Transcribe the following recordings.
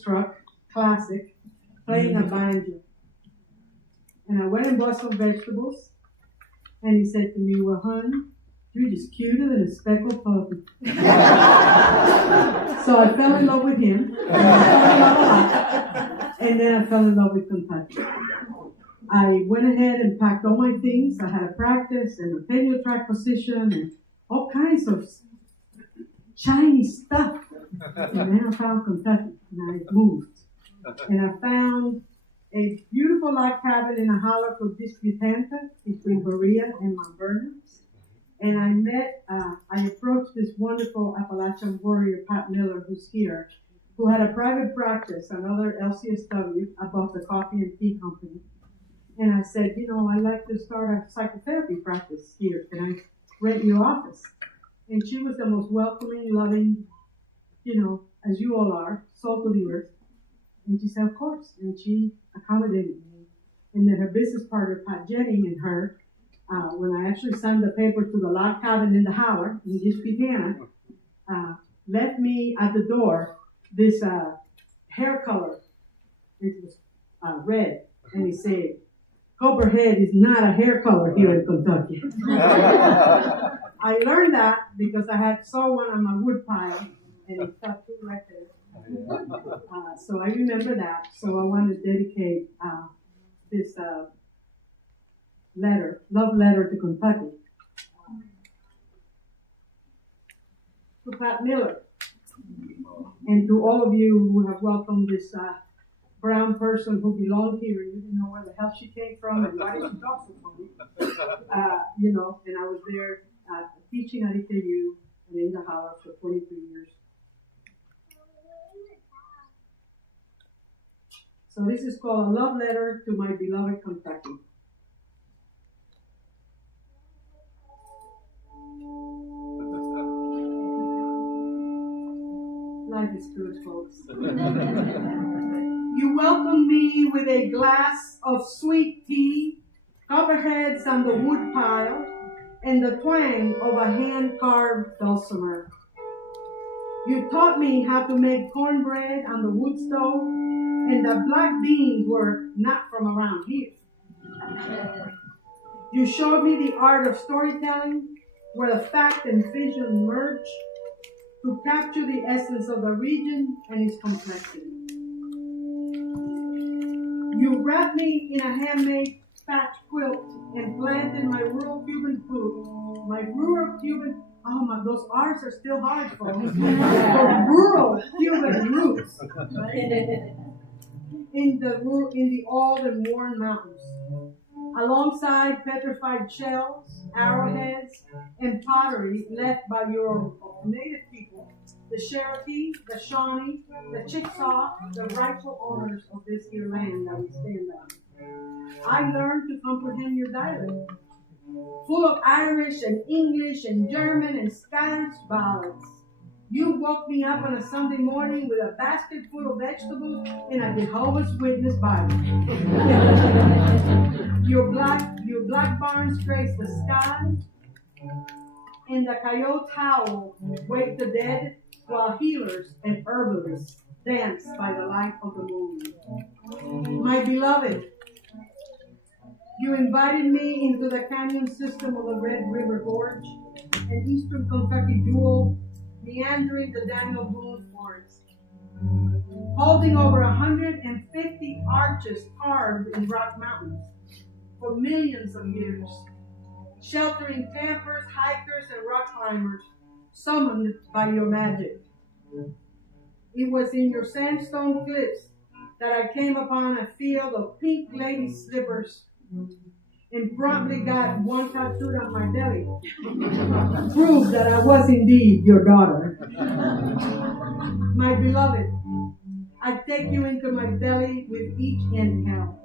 truck, classic, playing a banjo. And I went and bought some vegetables, and he said to me, "Well, hon, you're just cuter than a speckled puppy." So I fell in love with him, and then I fell in love with Kentucky. I went ahead and packed all my things. I had a practice and a tenure track position and all kinds of shiny stuff. And then I found Kentucky, and I moved. And I found a beautiful log cabin in a holler called Disputanta between Berea and Mount Vernon. And I approached this wonderful Appalachian warrior, Pat Miller, who's here, who had a private practice, another LCSW, above the coffee and tea company. And I said, I'd like to start a psychotherapy practice here. Can I rent your office? And she was the most welcoming, loving, as you all are, salt of the earth. And she said, of course. And she accommodated me. And then her business partner, Pat Jennings, and her, when I actually signed the paper to the log cabin in the holler, in Disputanta, left me at the door this hair color. It was red. And he said, Copperhead is not a hair color here in Kentucky. I learned that because I saw one on my wood pile, and it stuck right there. So I remember that. So I want to dedicate this love letter to Kentucky, to Pat Miller, and to all of you who have welcomed this brown person who belonged here. You didn't know where the hell she came from and why did she talk so funny. And I was there teaching at EKU and in the house for 23 years. So this is called a love letter to my beloved Kentucky. Life is good, folks. You welcome me with a glass of sweet tea, copperheads on the wood pile, and the twang of a hand-carved dulcimer. You taught me how to make cornbread on the wood stove, and that black beans were not from around here. You showed me the art of storytelling, where the fact and fiction merge to capture the essence of the region and its complexity. You wrapped me in a handmade thatch quilt and planted my rural Cuban food. Those R's are still hard, folks. The rural Cuban roots in the old and worn mountains, alongside petrified shells, arrowheads, and pottery left by your native people, the Cherokee, the Shawnee, the Chickasaw, the rightful owners of this here land that we stand on. I learned to comprehend your dialect, full of Irish and English and German and Scottish ballads. You woke me up on a Sunday morning with a basket full of vegetables and a Jehovah's Witness Bible. Your black barns grace the sky, and the coyote howl wake the dead, while healers and herbalists dance by the light of the moon. My beloved, you invited me into the canyon system of the Red River Gorge, an eastern Kentucky jewel meandering the Daniel Boone Forest, holding over 150 arches carved in rock mountains for millions of years, sheltering campers, hikers, and rock climbers summoned by your magic. It was in your sandstone cliffs that I came upon a field of pink lady slippers and promptly got one tattooed on my belly. Proof that I was indeed your daughter. My beloved, I take you into my belly with each inhale,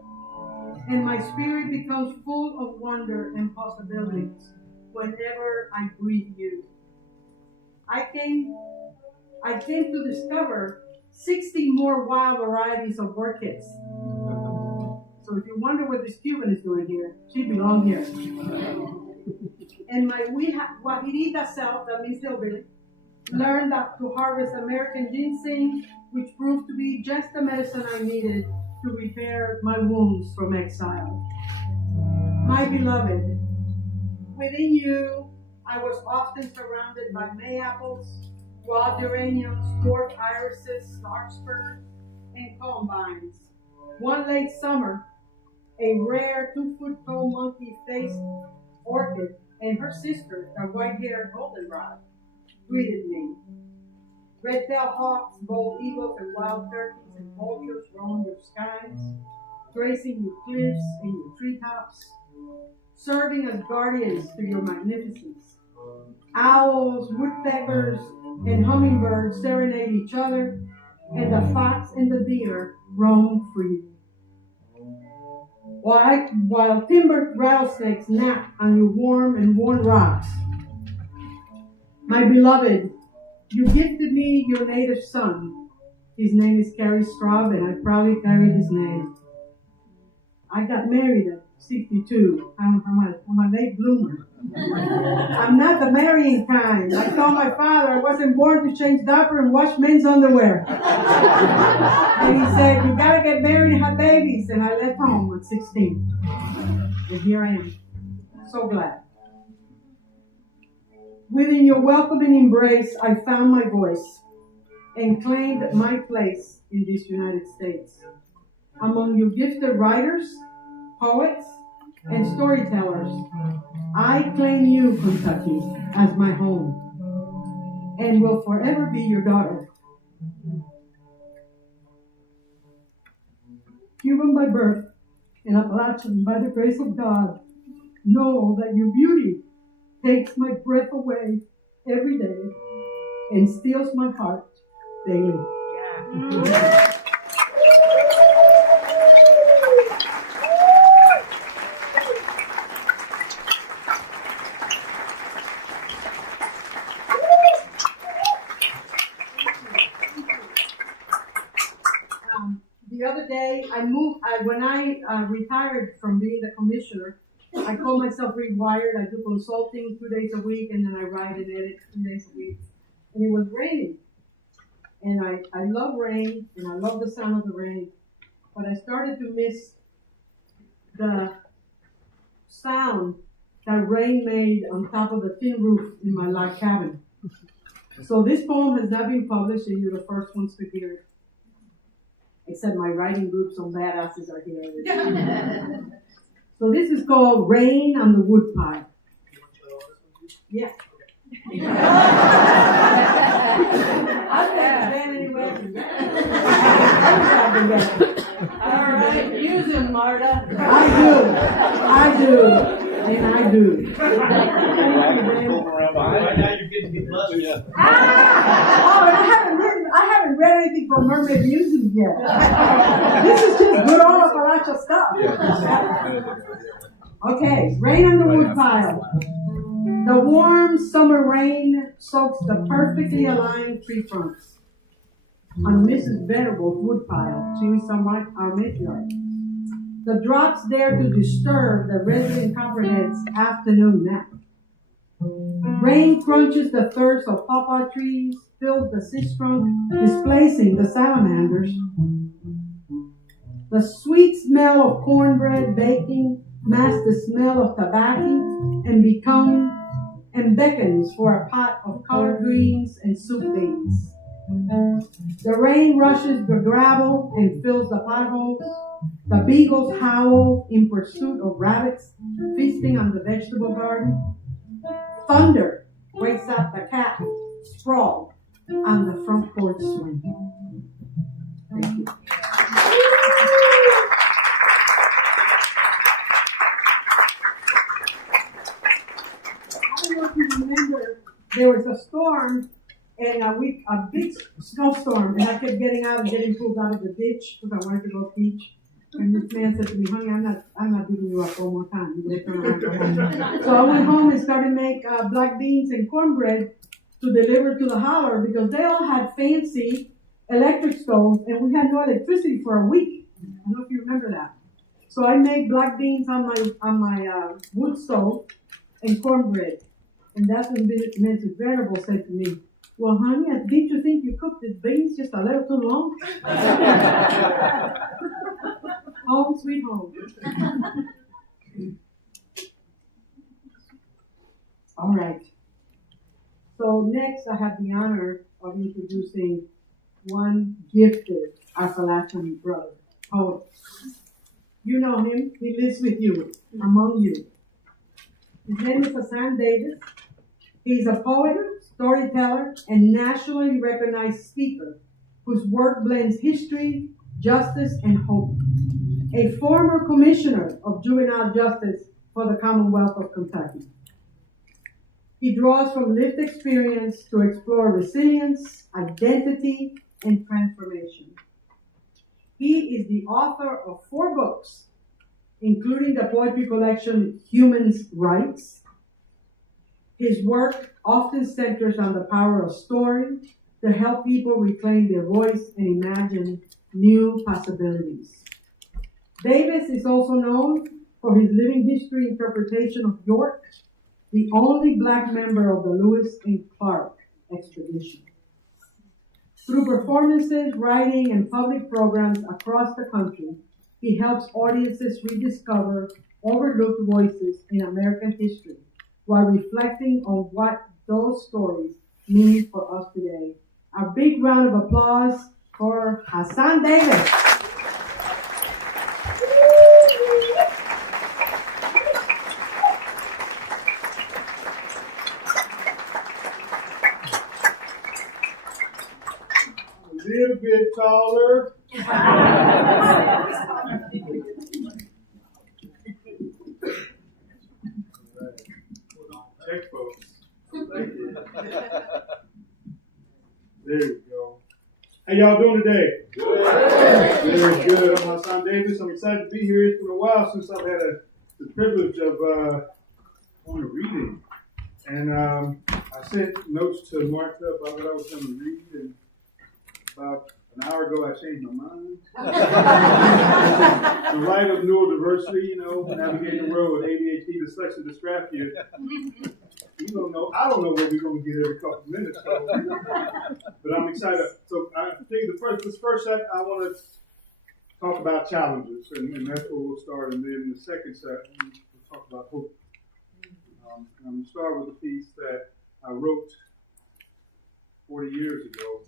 and my spirit becomes full of wonder and possibilities whenever I breathe you. I came to discover 60 more wild varieties of orchids. So if you wonder what this Cuban is doing here, she belongs here. And my Guajirita self, that means hillbilly, Learned that to harvest American ginseng, which proved to be just the medicine I needed to repair my wounds from exile. My beloved, within you, I was often surrounded by Mayapples, wild geraniums, dwarf irises, larkspurs, and columbines. One late summer, a rare 2-foot-tall monkey-faced orchid and her sister, a white-haired goldenrod, greeted me. Red-tailed hawks, bold eagles, and wild turkeys and vultures roamed your skies, gracing your cliffs and your treetops, serving as guardians to your magnificence. Owls, woodpeckers, and hummingbirds serenade each other, and the fox and the deer roam free. While timbered rattlesnakes nap on your warm and worn rocks. My beloved, you gifted me your native son. His name is Straub, and I proudly carry his name. I got married at 62. I'm a late bloomer. I'm not the marrying kind. I told my father I wasn't born to change diaper and wash men's underwear. And he said, you gotta get married and have babies. And I left home at 16. And here I am. So glad. Within your welcoming embrace, I found my voice and claimed my place in this United States. Among your gifted writers, poets, and storytellers, I claim you, Kentucky, as my home, and will forever be your daughter. Cuban by birth and Appalachian by the grace of God, know that your beauty takes my breath away every day and steals my heart daily. Yeah. The other day, when I retired from being the commissioner, I call myself rewired. I do consulting 2 days a week, and then I write and edit 2 days a week. And it was raining. And I love rain, and I love the sound of the rain. But I started to miss the sound that rain made on top of the tin roof in my log cabin. So this poem has not been published, and you're the first ones to hear it. Except my writing groups on badasses are here. So this is called Rain on the Woodpile. Yeah. I'll take the band anyway. All right, use him, Marta. I do. And I do. Right now you're getting to be blushing. I haven't read anything from Mermaid Music yet. This is just good old Appalachia stuff. Okay, Rain on the Woodpile. The warm summer rain soaks the perfectly aligned tree trunks on Mrs. Venerable's woodpile. She is our matriarch. The drops dare to disturb the resident copperhead's afternoon nap. Rain crunches the thirst of pawpaw trees, fills the cistrus, displacing the salamanders. The sweet smell of cornbread baking masks the smell of tobacco and beckons for a pot of collard greens and soup beans. The rain rushes the gravel and fills the potholes. The beagles howl in pursuit of rabbits feasting on the vegetable garden. Thunder wakes up the cat sprawled on the front porch swing. Thank you. I don't know if you remember, there was a storm and a big snowstorm, and I kept getting out and getting pulled out of the ditch because I wanted to go teach. And this man said to me, honey, I'm not beating you up one more time. You turn around, go home. So I went home and started to make black beans and cornbread to deliver to the holler because they all had fancy electric stoves and we had no electricity for a week. I don't know if you remember that. So I made black beans on my wood stove and cornbread. And that's when Mrs. Venerable said to me, Well, honey, didn't you think you cooked the beans just a little too long? Home, sweet home. All right. So next, I have the honor of introducing one gifted Appalachian brother, poet. You know him. He lives with you, among you. His name is Hasan Davis. He's a poet, storyteller, and nationally recognized speaker whose work blends history, justice, and hope. A former commissioner of juvenile justice for the Commonwealth of Kentucky. He draws from lived experience to explore resilience, identity, and transformation. He is the author of 4 books, including the poetry collection Human Rights. His work often centers on the power of story to help people reclaim their voice and imagine new possibilities. Davis is also known for his living history interpretation of York, the only Black member of the Lewis and Clark expedition. Through performances, writing, and public programs across the country, he helps audiences rediscover overlooked voices in American history while reflecting on what those stories mean for us today. A big round of applause for Hasan Davis. A little bit taller. Check, folks. Thank you. There we go. How y'all doing today? Good. Very good. I'm Hasan Davis. I'm excited to be here. It's been a while since I've had the privilege of on a reading. And I sent notes to Marta about what I was going to read, and about an hour ago I changed my mind. The light of neurodiversity, navigating the world with ADHD, dyslexia, dysgraphia. You don't know. I don't know where we're going to get every couple of minutes. So, but I'm excited. So I think this first set, I want to talk about challenges, and that's where we'll start. And then the second set, we'll talk about hope. I'm going to start with a piece that I wrote 40 years ago,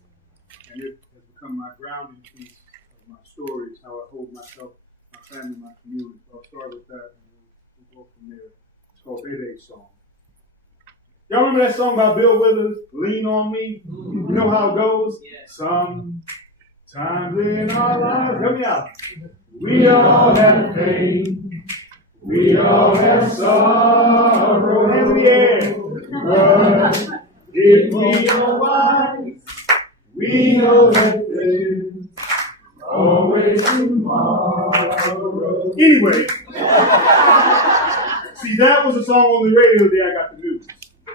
and it has become my grounding piece of my stories, how I hold myself, my family, my community. So I'll start with that, and we'll go from there. It's called Berea Song. Y'all remember that song by Bill Withers, Lean on Me? You know how it goes? Yes. Sometimes in our lives, help me out. We all have pain. We all have sorrow. Hands in the air. But if we are wise, we know that there's always tomorrow. Anyway, see, that was a song on the radio the day I got the news.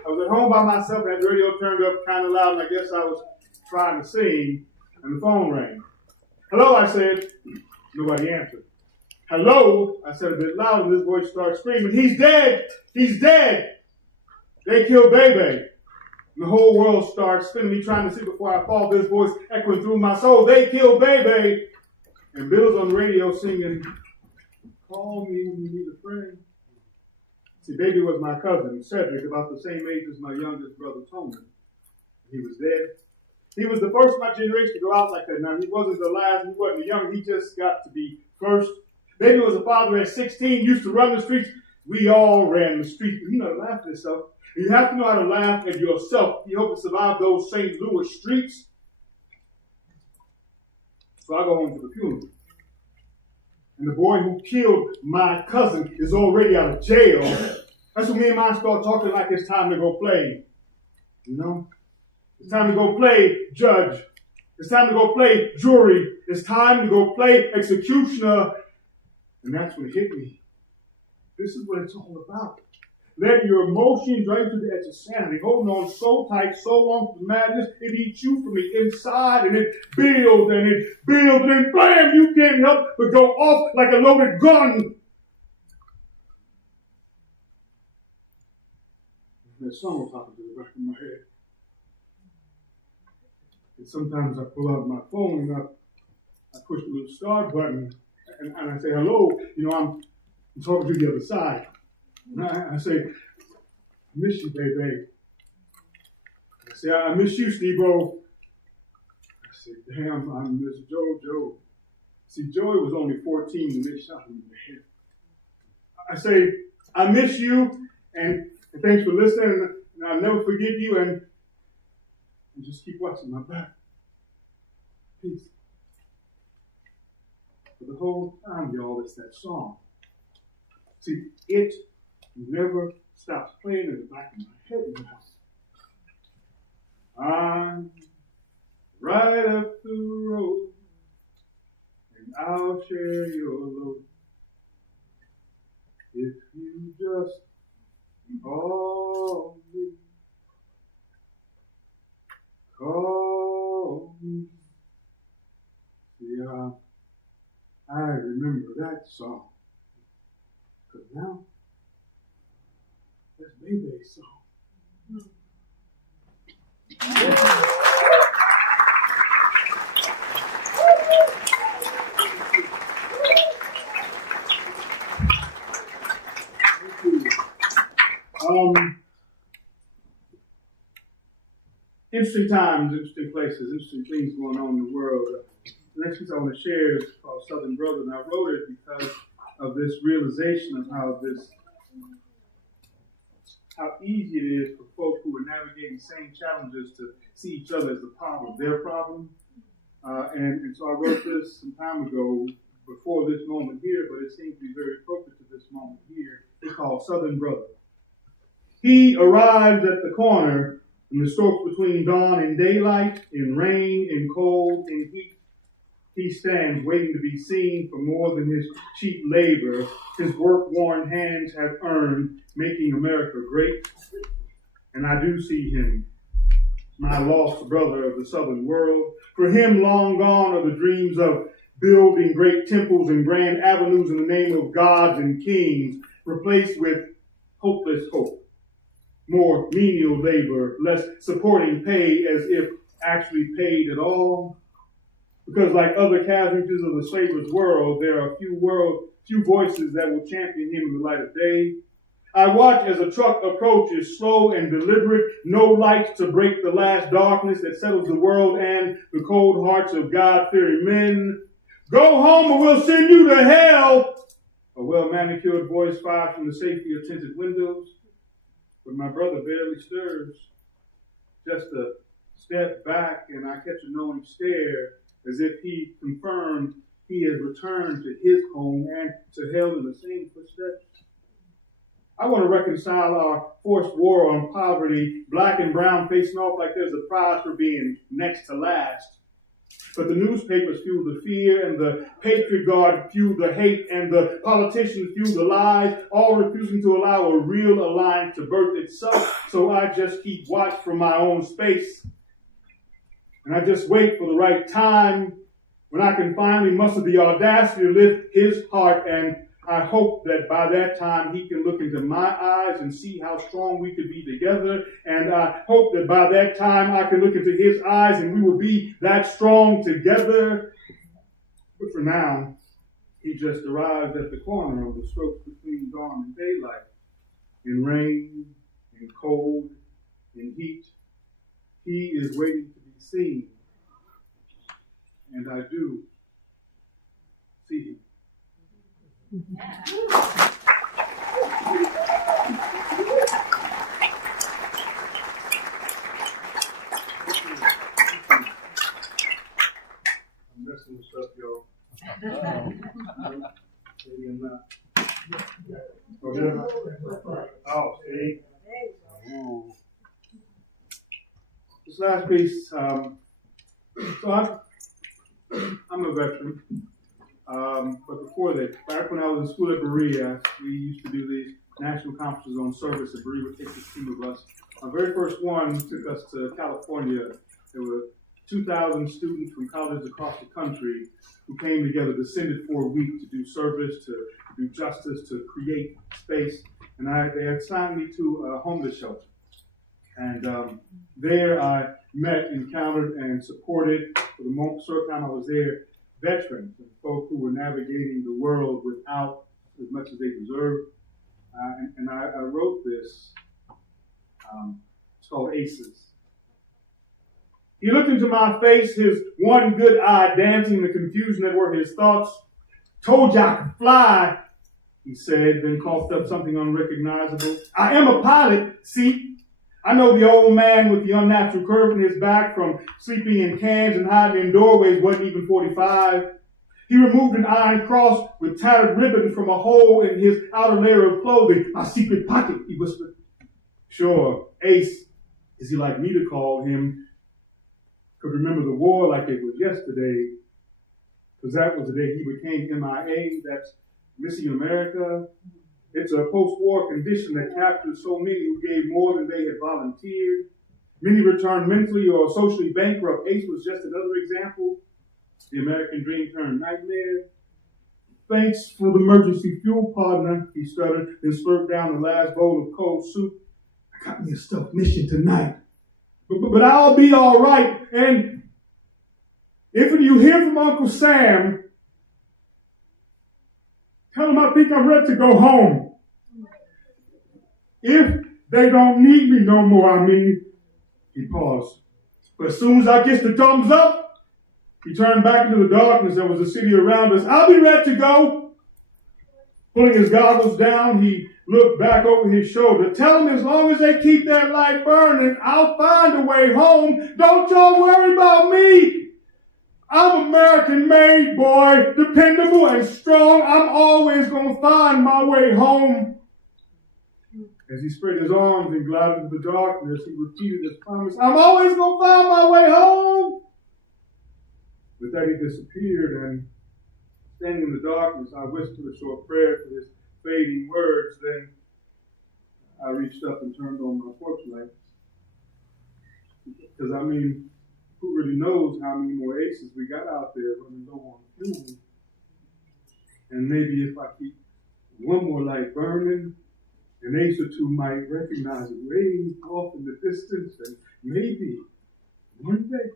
I was at home by myself, had the radio turned up kind of loud, and I guess I was trying to sing, and the phone rang. Hello, I said. Nobody answered. Hello, I said a bit loud, and this voice started screaming, he's dead! He's dead! They killed Baby. And the whole world started spinning, me trying to see before I fall, this voice echoing through my soul, they killed Baby! And Bill's on the radio singing, call me when you need a friend. See, Baby was my cousin, Cedric, about the same age as my youngest brother, Tony. He was dead. He was the first of my generation to go out like that. Now, he wasn't the last, he wasn't the young, he just got to be first. Baby was a father at 16, used to run the streets. We all ran the streets. You know, to laugh at yourself. You have to know how to laugh at yourself if you hope to survive those St. Louis streets. So I go home to the funeral. And the boy who killed my cousin is already out of jail. That's when me and mine start talking like it's time to go play. You know? It's time to go play judge. It's time to go play jury. It's time to go play executioner. And that's when it hit me. This is what it's all about. Let your emotions right to the edge of sanity. Holding on so tight, so long to the madness, it eats you from the inside, and it builds, and it builds, and then bam, you can't help but go off like a loaded gun. That song was popping to the back of my head. And sometimes I pull out my phone and I push the little start button and I say, hello, I'm talking to the other side. And I say, I miss you, baby. I say, I miss you, Steve-O. I say, damn, I miss Joe. See, Joey was only 14 when they shot him in the head. I say, I miss you, and thanks for listening, and I'll never forget you, and just keep watching my back. Peace. For the whole time, y'all, it's that song. See, it never stops playing in the back of my head now. I'm right up the road, and I'll share your load. If you just call me. See, I remember that song. Because now, that's Bebe's song. Interesting times, interesting places, interesting things going on in the world. The next piece I want to share is called Southern Brother, and I wrote it because of this realization of how easy it is for folk who are navigating the same challenges to see each other as the problem, their problem. And so I wrote this some time ago before this moment here, but it seems to be very appropriate to this moment here. It's called Southern Brother. He arrives at the corner in the strokes between dawn and daylight, in rain, in cold, in heat. He stands waiting to be seen for more than his cheap labor his work-worn hands have earned, making America great. And I do see him, my lost brother of the Southern world. For him, long gone are the dreams of building great temples and grand avenues in the name of gods and kings, replaced with hopeless hope. More menial labor, less supporting pay as if actually paid at all. Because like other casualties of the slaver's world, there are few voices that will champion him in the light of day. I watch as a truck approaches, slow and deliberate, no lights to break the last darkness that settles the world and the cold hearts of God-fearing men. Go home or we'll send you to hell! A well-manicured voice fires from the safety of tinted windows. But my brother barely stirs. Just a step back and I catch a knowing stare as if he confirmed he has returned to his home and to hell in the same footsteps. I want to reconcile our forced war on poverty, black and brown facing off like there's a prize for being next to last. But the newspapers fuel the fear, and the Patriot Guard fuel the hate, and the politicians fuel the lies, all refusing to allow a real alliance to birth itself. So I just keep watch from my own space. And I just wait for the right time when I can finally muster the audacity to lift his heart, and I hope that by that time he can look into my eyes and see how strong we could be together. And I hope that by that time I can look into his eyes and we will be that strong together. But for now, he just arrives at the corner of the strokes between dawn and daylight. In rain, in cold, in heat, he is waiting to be seen. And I do see him. I'm messing with stuff, y'all. Maybe I'm not. Oh, see? This last piece, so I'm a veteran. But before that, back when I was in school at Berea, we used to do these national conferences on service, and Berea would take this team of us. Our very first one took us to California. There were 2,000 students from colleges across the country who came together, descended for a week to do service, to do justice, to create space. And they assigned me to a homeless shelter. And there I met, encountered, and supported for the short time I was there, veterans and folk who were navigating the world without as much as they deserved. And I wrote this. It's called Aces. He looked into my face, his one good eye dancing in the confusion that were his thoughts. Told you I could fly, he said, then coughed up something unrecognizable. I am a pilot, see? I know the old man with the unnatural curve in his back from sleeping in cans and hiding in doorways wasn't even 45. He removed an iron cross with tattered ribbon from a hole in his outer layer of clothing. My secret pocket, he whispered. Sure, Ace, as he liked me to call him, could remember the war like it was yesterday, because that was the day he became MIA, that's Missing America. It's a post-war condition that captures so many who gave more than they had volunteered. Many returned mentally or socially bankrupt. Ace was just another example. The American dream turned nightmare. Thanks for the emergency fuel, partner, he stuttered, then slurped down the last bowl of cold soup. I got me a stealth mission tonight. But I'll be all right. And if you hear from Uncle Sam, tell him I think I'm ready to go home. If they don't need me no more, I mean, he paused. But as soon as I get the thumbs up, he turned back into the darkness that was the city around us. I'll be ready to go. Pulling his goggles down, he looked back over his shoulder. Tell them as long as they keep that light burning, I'll find a way home. Don't y'all worry about me. I'm American made, boy, dependable and strong. I'm always going to find my way home. As he spread his arms and glided into the darkness, he repeated his promise. I'm always going to find my way home. With that, he disappeared, and standing in the darkness, I whispered a short prayer for his fading words. Then I reached up and turned on my porch lights. Because, I mean, who really knows how many more aces we got out there running low on fuel? And maybe if I keep one more light burning, an ace or two might recognize it way off in the distance, and maybe one day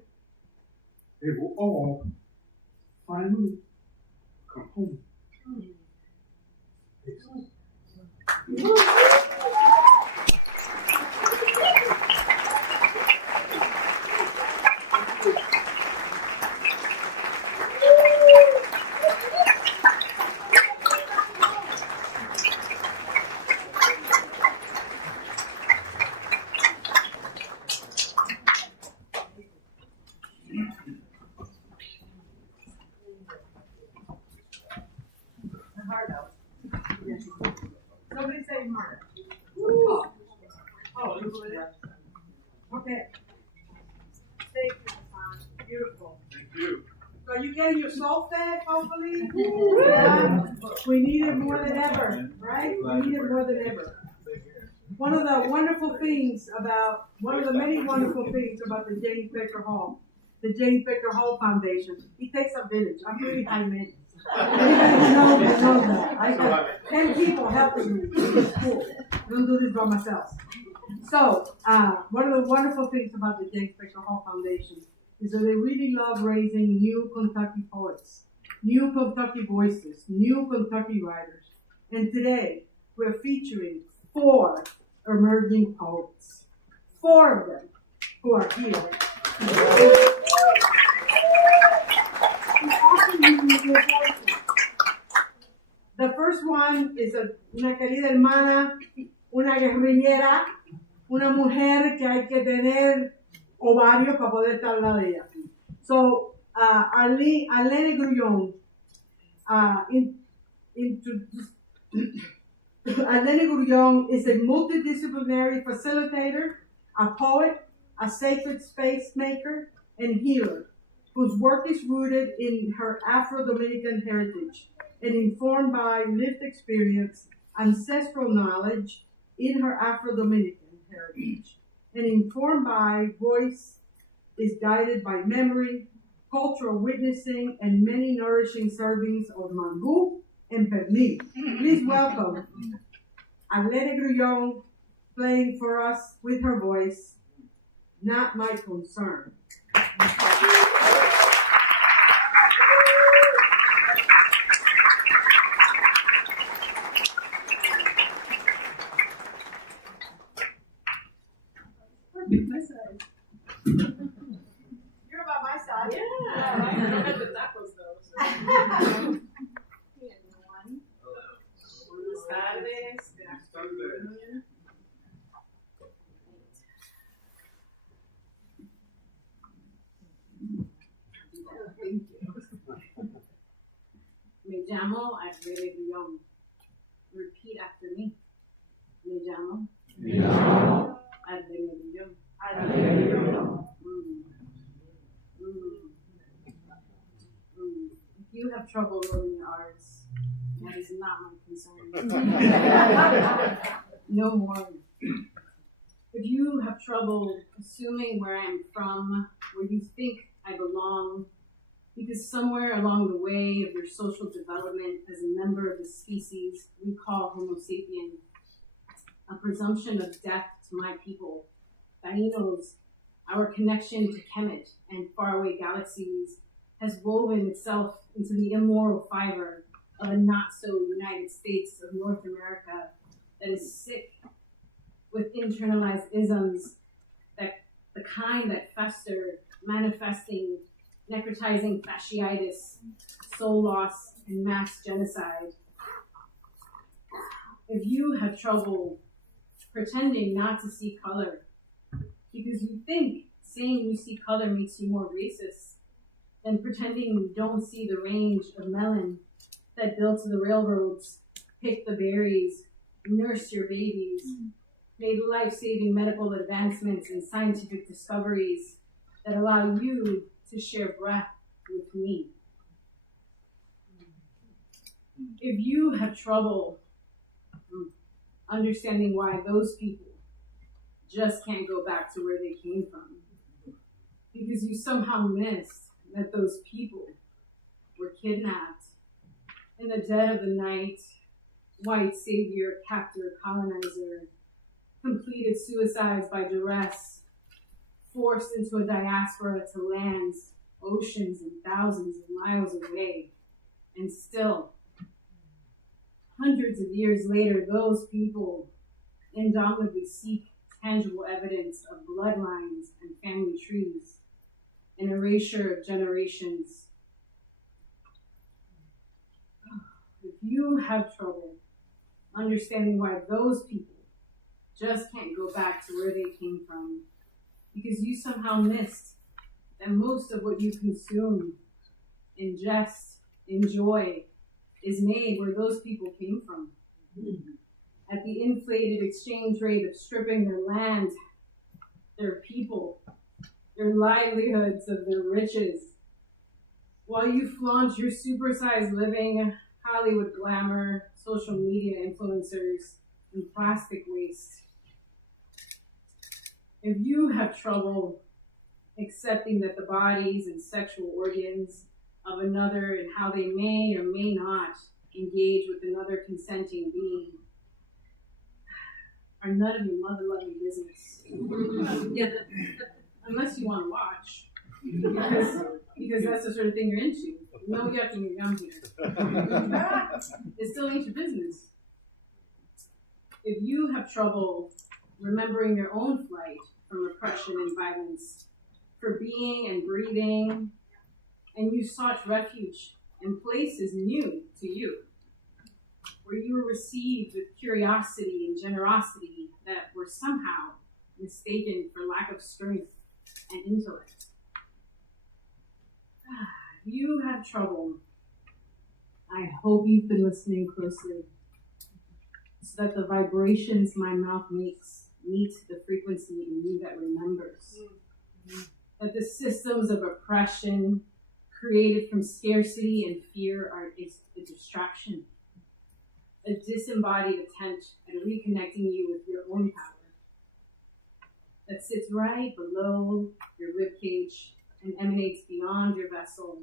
they will all finally come home. Somebody say Marta. Oh, okay. Thank you, Hasan. Beautiful. Thank you. So you getting your soul fed, hopefully? Yeah. We need it more than ever, right? We need it more than ever. One of the many wonderful things about the James Baker Hall, the James Baker Hall Foundation, it takes a village. I'm really high maintenance. Everybody knows that. I got 10 people helping me. It's cool. I don't do this by myself. So, one of the wonderful things about the James Baker Hall Foundation is that they really love raising new Kentucky poets, new Kentucky voices, new Kentucky writers. And today, we're featuring 4 emerging poets. 4 of them who are here. The first one is una querida hermana, una guerrillera, una mujer que hay que tener ovarios para poder estar al lado de ella. So, Alene Grullon, Alene Grullon is a multidisciplinary facilitator, a poet, a sacred space maker, and healer, whose work is rooted in her Afro-Dominican heritage and informed by lived experience, ancestral knowledge in her Afro-Dominican heritage, and informed by voice, is guided by memory, cultural witnessing, and many nourishing servings of mangú and pernil. Please welcome Alene Grullon playing for us with her voice, not my concern. My side. You're about my side. Yeah. I don't have the tacos though. So. One. Buenas tardes. Good afternoon. Thank you. Me llamo Berea. Repeat after me. Me llamo. Berea. If you have trouble rolling your R's, that is not my concern. No more. If you have trouble assuming where I'm from, where you think I belong, because somewhere along the way of your social development as a member of the species we call Homo sapien, a presumption of death to my people, Taínos, our connection to Kemet and faraway galaxies, has woven itself into the immoral fiber of a not-so-United States of North America that is sick with internalized isms, that the kind that fester, manifesting, necrotizing fasciitis, soul loss, and mass genocide. If you have trouble pretending not to see color, because you think saying you see color makes you more racist, and pretending you don't see the range of melon that built the railroads, picked the berries, nursed your babies, made life-saving medical advancements and scientific discoveries that allow you to share breath with me. If you have trouble understanding why those people just can't go back to where they came from, because you somehow missed that those people were kidnapped in the dead of the night, white savior, captor, colonizer, completed suicides by duress, forced into a diaspora to lands, oceans, and thousands of miles away, and still, hundreds of years later, those people indomitably seek tangible evidence of bloodlines and family trees, an erasure of generations. If you have trouble understanding why those people just can't go back to where they came from, because you somehow missed that most of what you consume, ingest, enjoy, is made where those people came from. At the inflated exchange rate of stripping their land, their people, their livelihoods of their riches, while you flaunt your supersized living, Hollywood glamour, social media influencers, and plastic waste. If you have trouble accepting that the bodies and sexual organs of another and how they may or may not engage with another consenting being are none of your mother-loving business. Unless you want to watch, because that's the sort of thing you're into. No yucking your yum here. It still ain't your business. If you have trouble remembering your own flight from repression and violence, for being and breathing, and you sought refuge in places new to you, where you were received with curiosity and generosity that were somehow mistaken for lack of strength and intellect. If you have trouble, I hope you've been listening closely, so that the vibrations my mouth makes meet the frequency in you that remembers. That the systems of oppression created from scarcity and fear are a distraction, a disembodied attempt at reconnecting you with your own power that sits right below your ribcage and emanates beyond your vessel,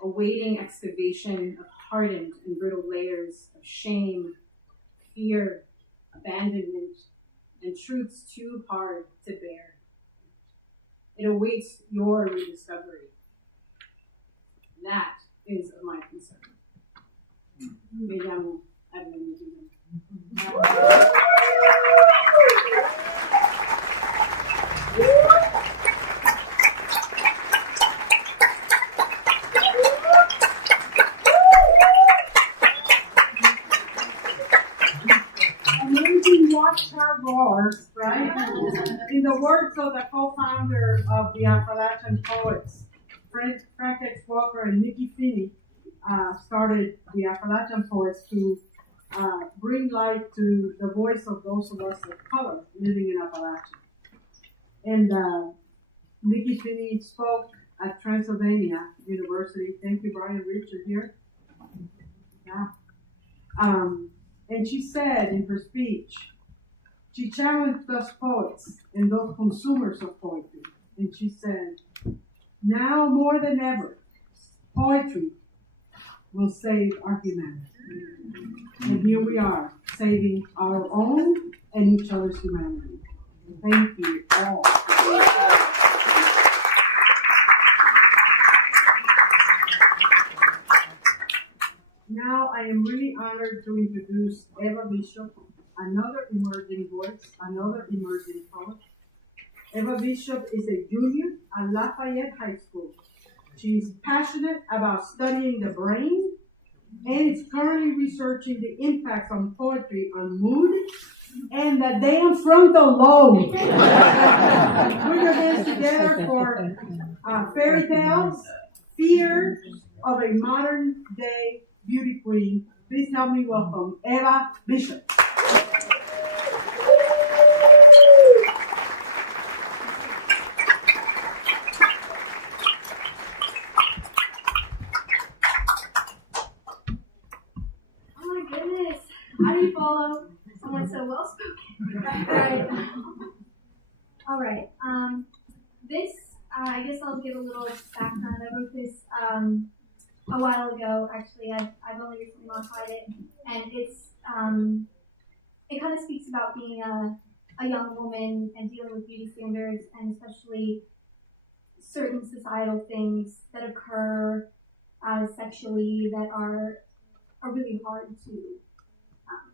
awaiting excavation of hardened and brittle layers of shame, fear, abandonment, and truths too hard to bear. It awaits your rediscovery. That is of my concern. Me llamo Evelyn Medina. Amazing watch her roars, right? In the words of the co-founder of the Appalachian Poets, Frank X. Walker and Nikki Finney, started the Appalachian Poets to bring light to the voice of those of us of color living in Appalachia. And Nikki Finney spoke at Transylvania University. Thank you, Brian Richard here. Yeah. And she said in her speech, she challenged us poets and those consumers of poetry. And she said, now more than ever, poetry will save our humanity. And here we are, saving our own and each other's humanity. Thank you all. Now I am really honored to introduce Eva Bishop, another emerging voice, another emerging poet. Eva Bishop is a junior at Lafayette High School. She is passionate about studying the brain and is currently researching the impacts on poetry on mood and the damn frontal lobe. Put your hands together for fairy tales, fears of a modern day beauty queen. Please help me welcome Eva Bishop. Oh my goodness. How do you follow someone so well spoken? Right. All right. This, I guess I'll give a little background. I wrote this a while ago. Actually, I've only recently modified it, and it's it kind of speaks about being a young woman and dealing with beauty standards, and especially certain societal things that occur sexually that are really hard to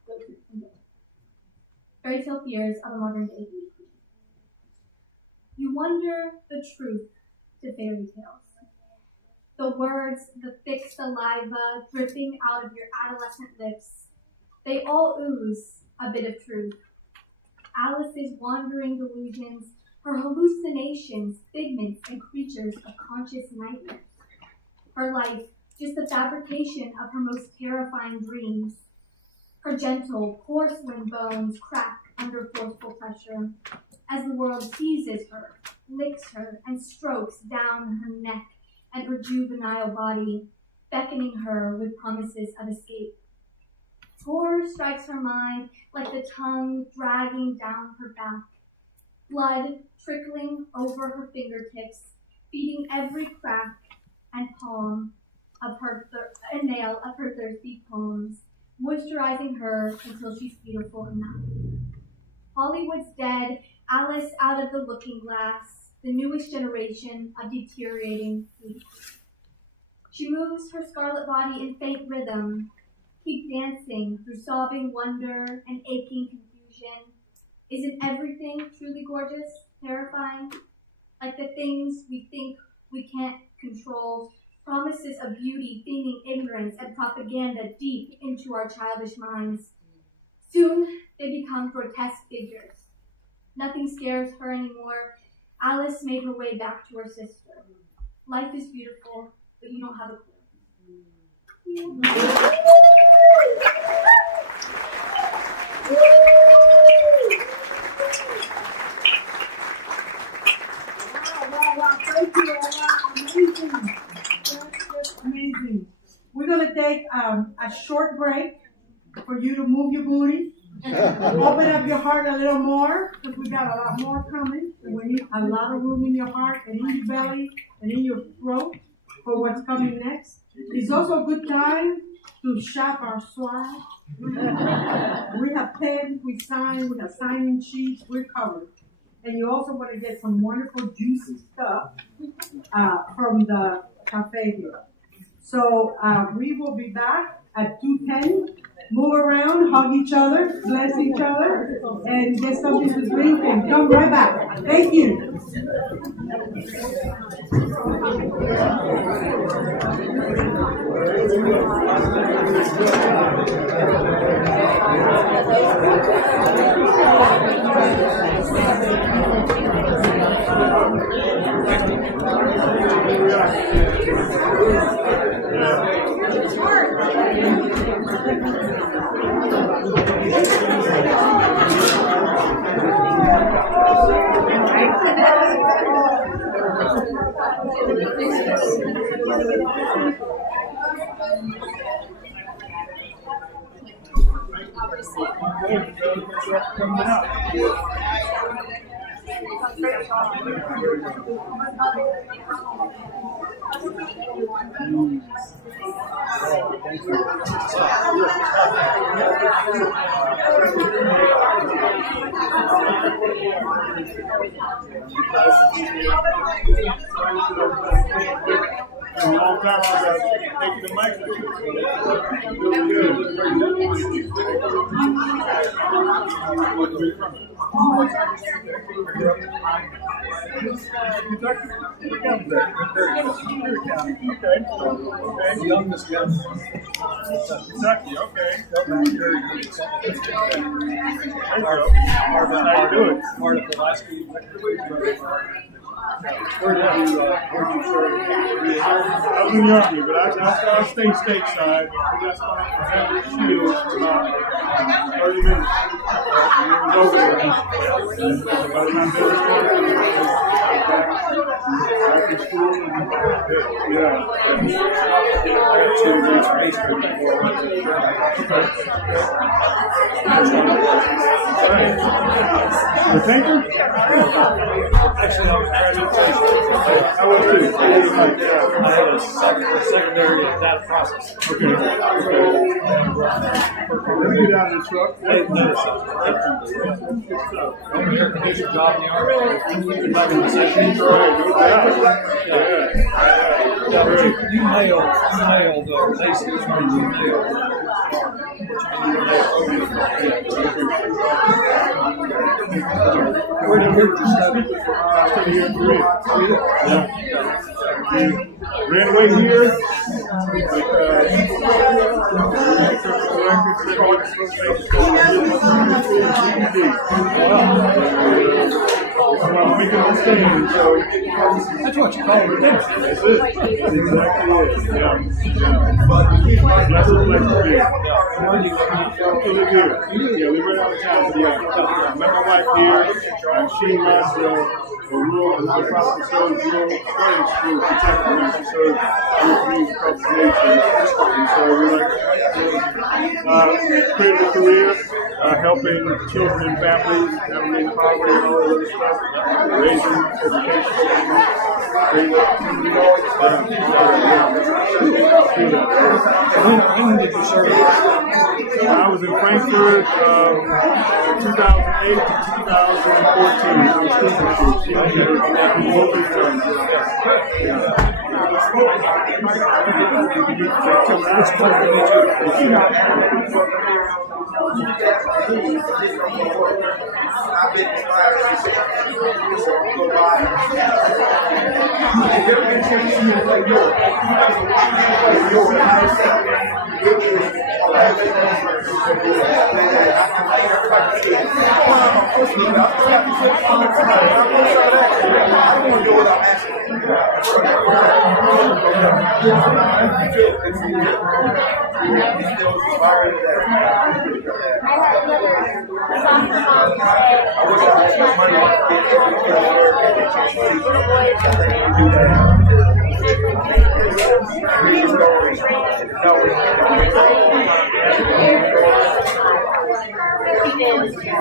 go through. Fairy tale fears of a modern day beauty queen. You wonder the truth to fairy tales. The words, the thick saliva dripping out of your adolescent lips, they all ooze a bit of truth. Alice's wandering delusions, her hallucinations, figments, and creatures of conscious nightmares. Her life, just the fabrication of her most terrifying dreams. Her gentle, porcelain bones crack under forceful pressure as the world teases her, licks her, and strokes down her neck and her juvenile body, beckoning her with promises of escape. Horror strikes her mind like the tongue dragging down her back, blood trickling over her fingertips, feeding every crack and palm of her nail of her thirsty palms, moisturizing her until she's beautiful enough. Hollywood's dead, Alice out of the looking glass, the newest generation of deteriorating beauty. She moves her scarlet body in faint rhythm, keep dancing through sobbing wonder and aching confusion. Isn't everything truly gorgeous, terrifying? Like the things we think we can't control, promises of beauty feigning ignorance and propaganda deep into our childish minds. Soon they become grotesque figures. Nothing scares her anymore. Alice made her way back to her sister. Life is beautiful, but you don't have a clue. Wow, thank you, Eva. Amazing. That's amazing. We're going to take a short break for you to move your booty. Open up your heart a little more, because we got a lot more coming. And we need a lot of room in your heart and in your belly and in your throat for what's coming next. It's also a good time to shop our swag. We have pens, we sign, we have signing sheets, we're covered. and you also want to get some wonderful juicy stuff from the cafe here. So we will be back at 2:10. Move around, hug each other, bless each other, and get something to drink and come right back. Thank you. A long time ago, taking the mic. The youngest young. Kentucky, okay. Marta, How you doing? Marta Pulaski. Where'd you serve? I was in the Army, but I stayed stateside. We got spot for Henry Shields for about 30 minutes. And it was over there. And by the time they were started, back in school. Yeah. I got 2 weeks race before I went to the The tanker? Actually, I was transportation. I was too. I had a secondary data process. Okay. Let me get out of the truck. Air conditioned job in the Army. Back in the 70s. You nailed Lacey's when you nailed where did you Here in Korea. Yeah. Ran away here. I'm making a stand, so that's what you call it. that's it. That's exactly it. Yeah. That's what it likes to be. So live here. Yeah, we ran out of town, but yeah. I met my wife here. She runs a rural, the property serves rural training school in Kentucky, and she serves rural communities across the nation. And so we created a career helping children and families, having in poverty and all that other stuff, raising education. When did you serve? I was in Frankfurt 2008 to 2014. I was student.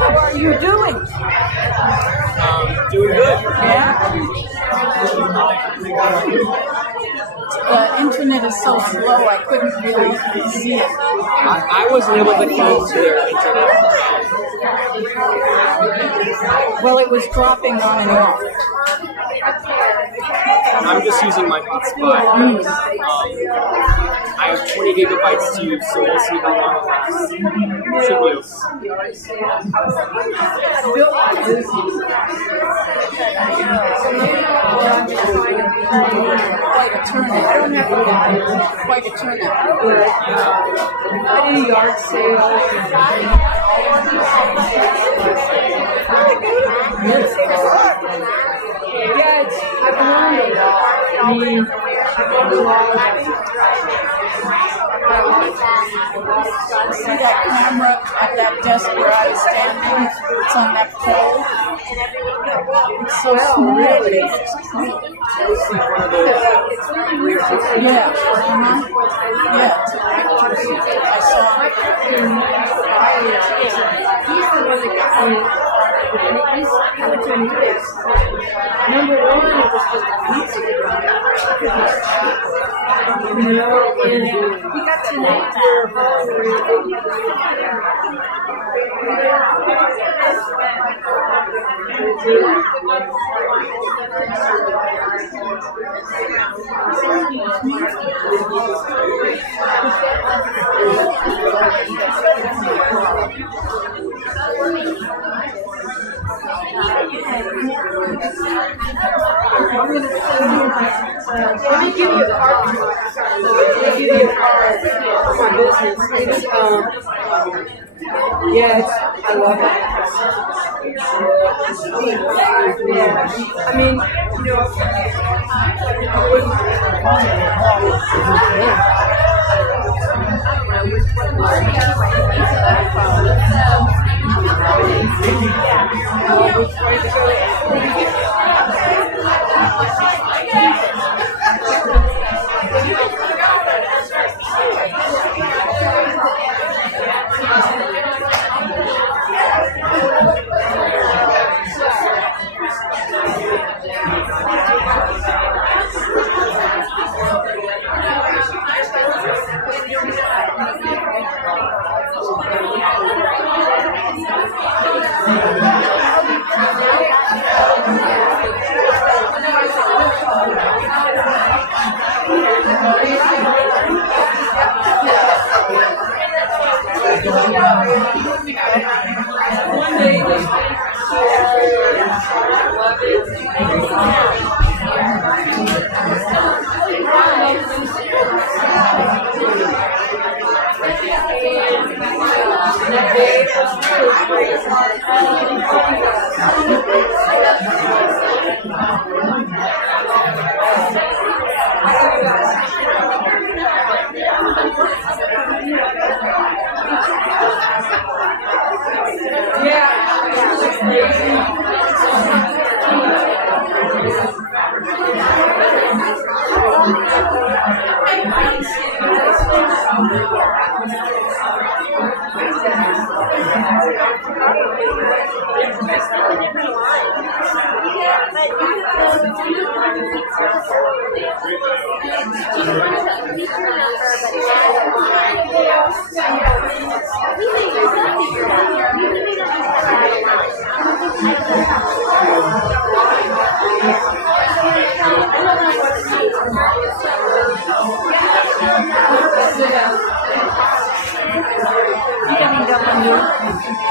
How are you doing? Doing good. Yeah? The internet is so slow, I couldn't really see it. I wasn't able to connect to their internet. Well, it was dropping on and off. I'm just using my hotspot. I have 20 gigabytes to use, so we'll see how long it lasts. Should be. Quite a turnout. Quite a turnout. I do yard sales. Yeah, I've learned a lot. I mean, I've learned a lot. See that camera at that desk where I was standing? It's on that pole. It's so small. Really? Yeah. Yeah. I saw it. He's the one that got me. He's coming to a new place. Number one, it was just music. You know, and we got to know let me give you a card. Let me give you a card for my business. It's, yeah, I love it. Yeah, I mean, you know,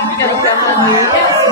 You getting done on you?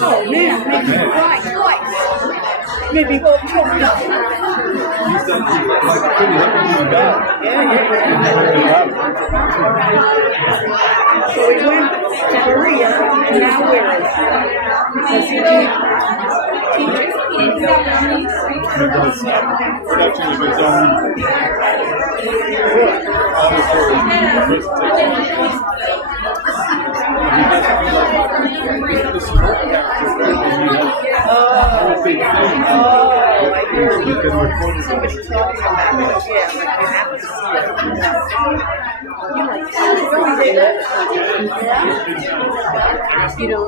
Oh man, make me cry twice. Made me both choked up. He's done like pretty hard back. So we went to Berea, and now where is he? Production of its own. All the stories. I hear somebody talking about it. Yeah, like you have to see it. You know,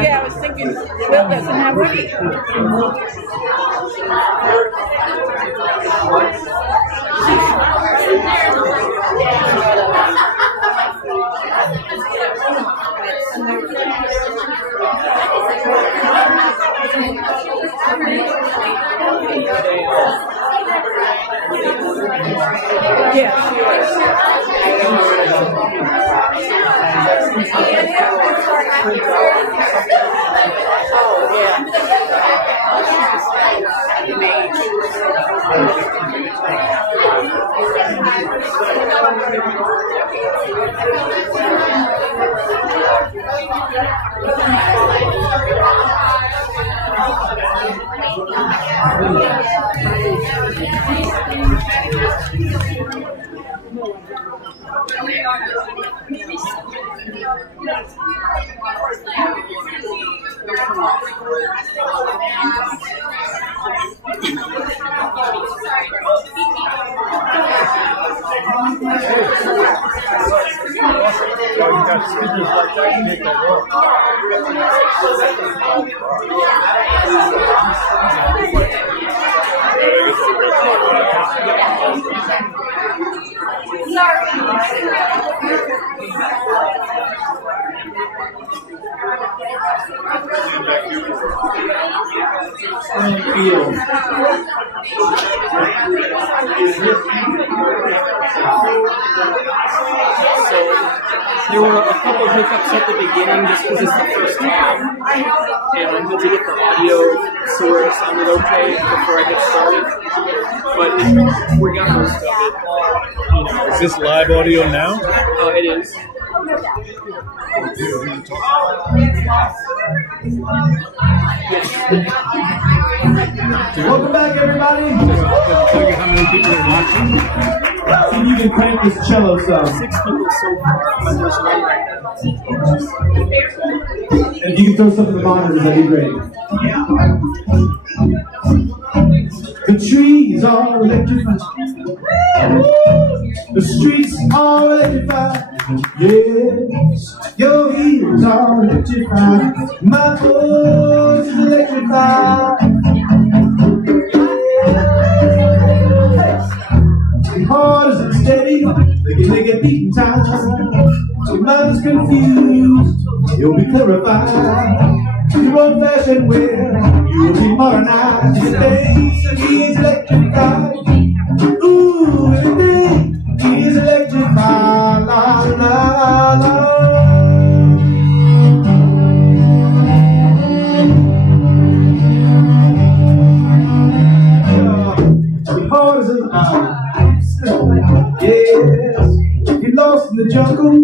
yeah, I was thinking, Will doesn't have Woody. Yeah, she oh, yeah. got speakers like that, you make that work. There were a couple hiccups at the beginning just because it's the first time, and I had to get the audio so where it sounded okay before I get started. But we got most of it. Is this live audio now? It is. Welcome back, everybody. Tell you how many people are watching? See if you can crank this cello some. 6 people so far, but there's one right now. And if you can throw some of the monitors, that'd be great. The trees are electrified. The streets are electrified. Yes, your ears are electrified. My voice is electrified. Your heart isn't steady, they get beaten time. Your mind is confused, you'll be clarified. Your old-fashioned way, you'll be modernized. Everything is electrified. Ooh, everything is electrified. La la la. Your heart is in the eye. Yes, if you're lost in the jungle,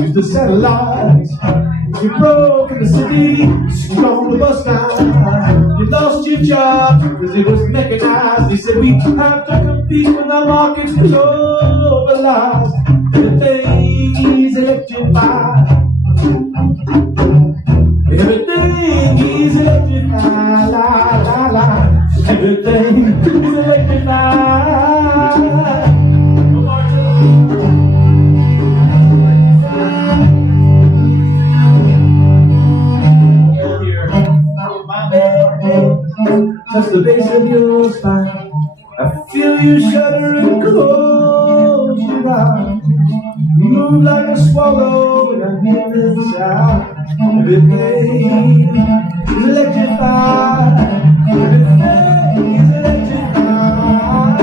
use the satellites. If you're broke in the city, scoot on the bus down. You lost your job because it was mechanized. They said we have to compete when our market's globalized. Everything is electrified. Everything is electrified. La la la. Everything is electrified. Touch the base of your spine. I feel you shudder and close your eyes. You move like a swallow when I'm in the south. Everything is electrified. Everything is electrified.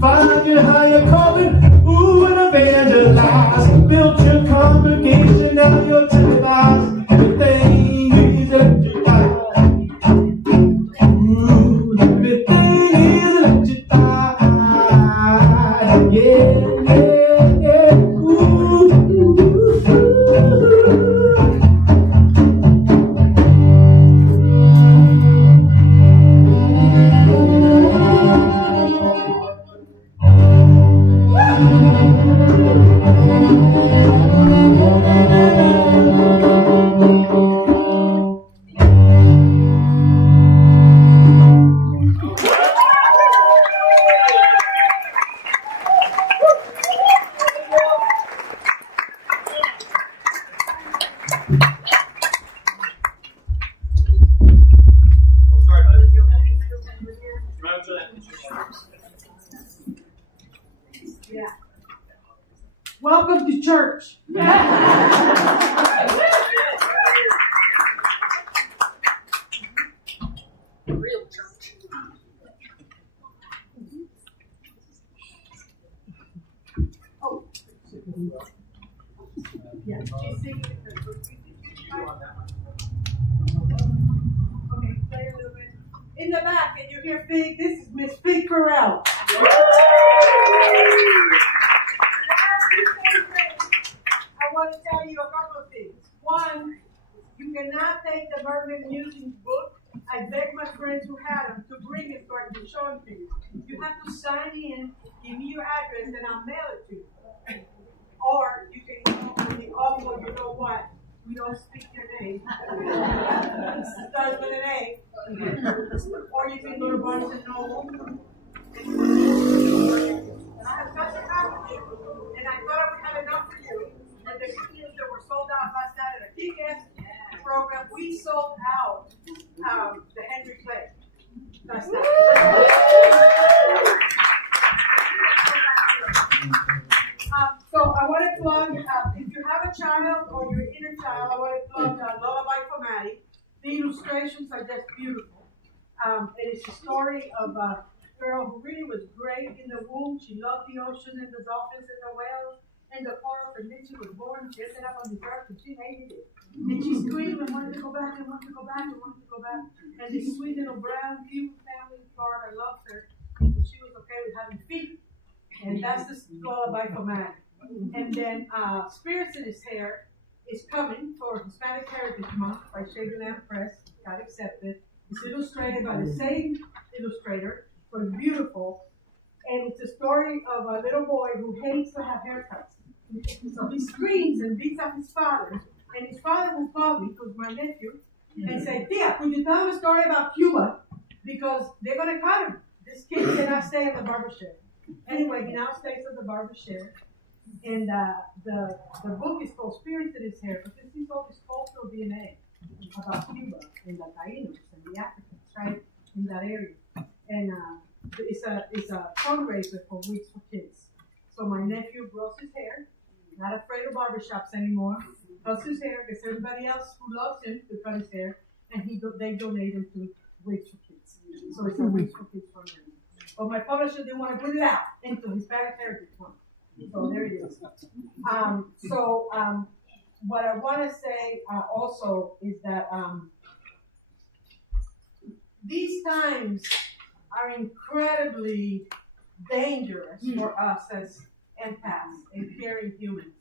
Find your higher calling, ooh, and evangelize. Build your congregation, now you're televised. Everything is electrified. Ooh, everything is electrified. Yeah, yeah, yeah. Ooh, ooh, ooh. Welcome to church. Real church. Yeah. In the back, can you hear Fig? This is Miss Fig Corral. I want to tell you a couple of things. One, you cannot take the Mermaid Musings book. I beg my friends who had them to bring it so I can show them to you. You have to sign in, give me your address, and I'll mail it to you. Or you can go to the oh, you know what? We don't speak your name. It starts with an A. Or you can go to Barnes and Noble. And I have such a copy, and I thought I would have enough for you. And the good news that were sold out last night at a kick-ass program. We sold out the Henry Clay last night. So I want to plug, if you have a child or your inner child, I want to plug Lullaby for Maddie. The illustrations are just beautiful. It is a story of a girl who really was great in the womb. She loved the ocean and the dolphins and the whales and the corals. And then she was born, she ended up on the earth, and she hated it. And she screamed and wanted to go back and wanted to go back and wanted to go back. And this sweet little brown, cute family in Florida loved her. So she was okay with having feet. And that's the Lullaby for Maddie. And then Spirits in His Hair is coming for Hispanic Heritage Month by Shady Lamb Press. Got accepted. It's illustrated by the same illustrator, so it's beautiful. And it's a story of a little boy who hates to have haircuts. So he screams and beats up his father. And his father will call me, who's my nephew, and say, Tia, could you tell him a story about Cuba? Because they're going to cut him. This kid cannot stay in the barber chair. Anyway, he now stays in the barber chair. And the book is called Spirits in His Hair, but this is all this cultural DNA about Cuba and the Taínos and the Africans, right, in that area. And it's a fundraiser for Weeks for Kids. So my nephew grows his hair, not afraid of barbershops anymore, cuts his hair, gets everybody else who loves him to cut his hair, and they donate him to Weeks for Kids. So it's a Weeks for Kids fundraiser. But my publisher didn't want to put it out into Hispanic Heritage Month. So there it is. What I want to say also is that these times are incredibly dangerous for us as empaths and caring humans.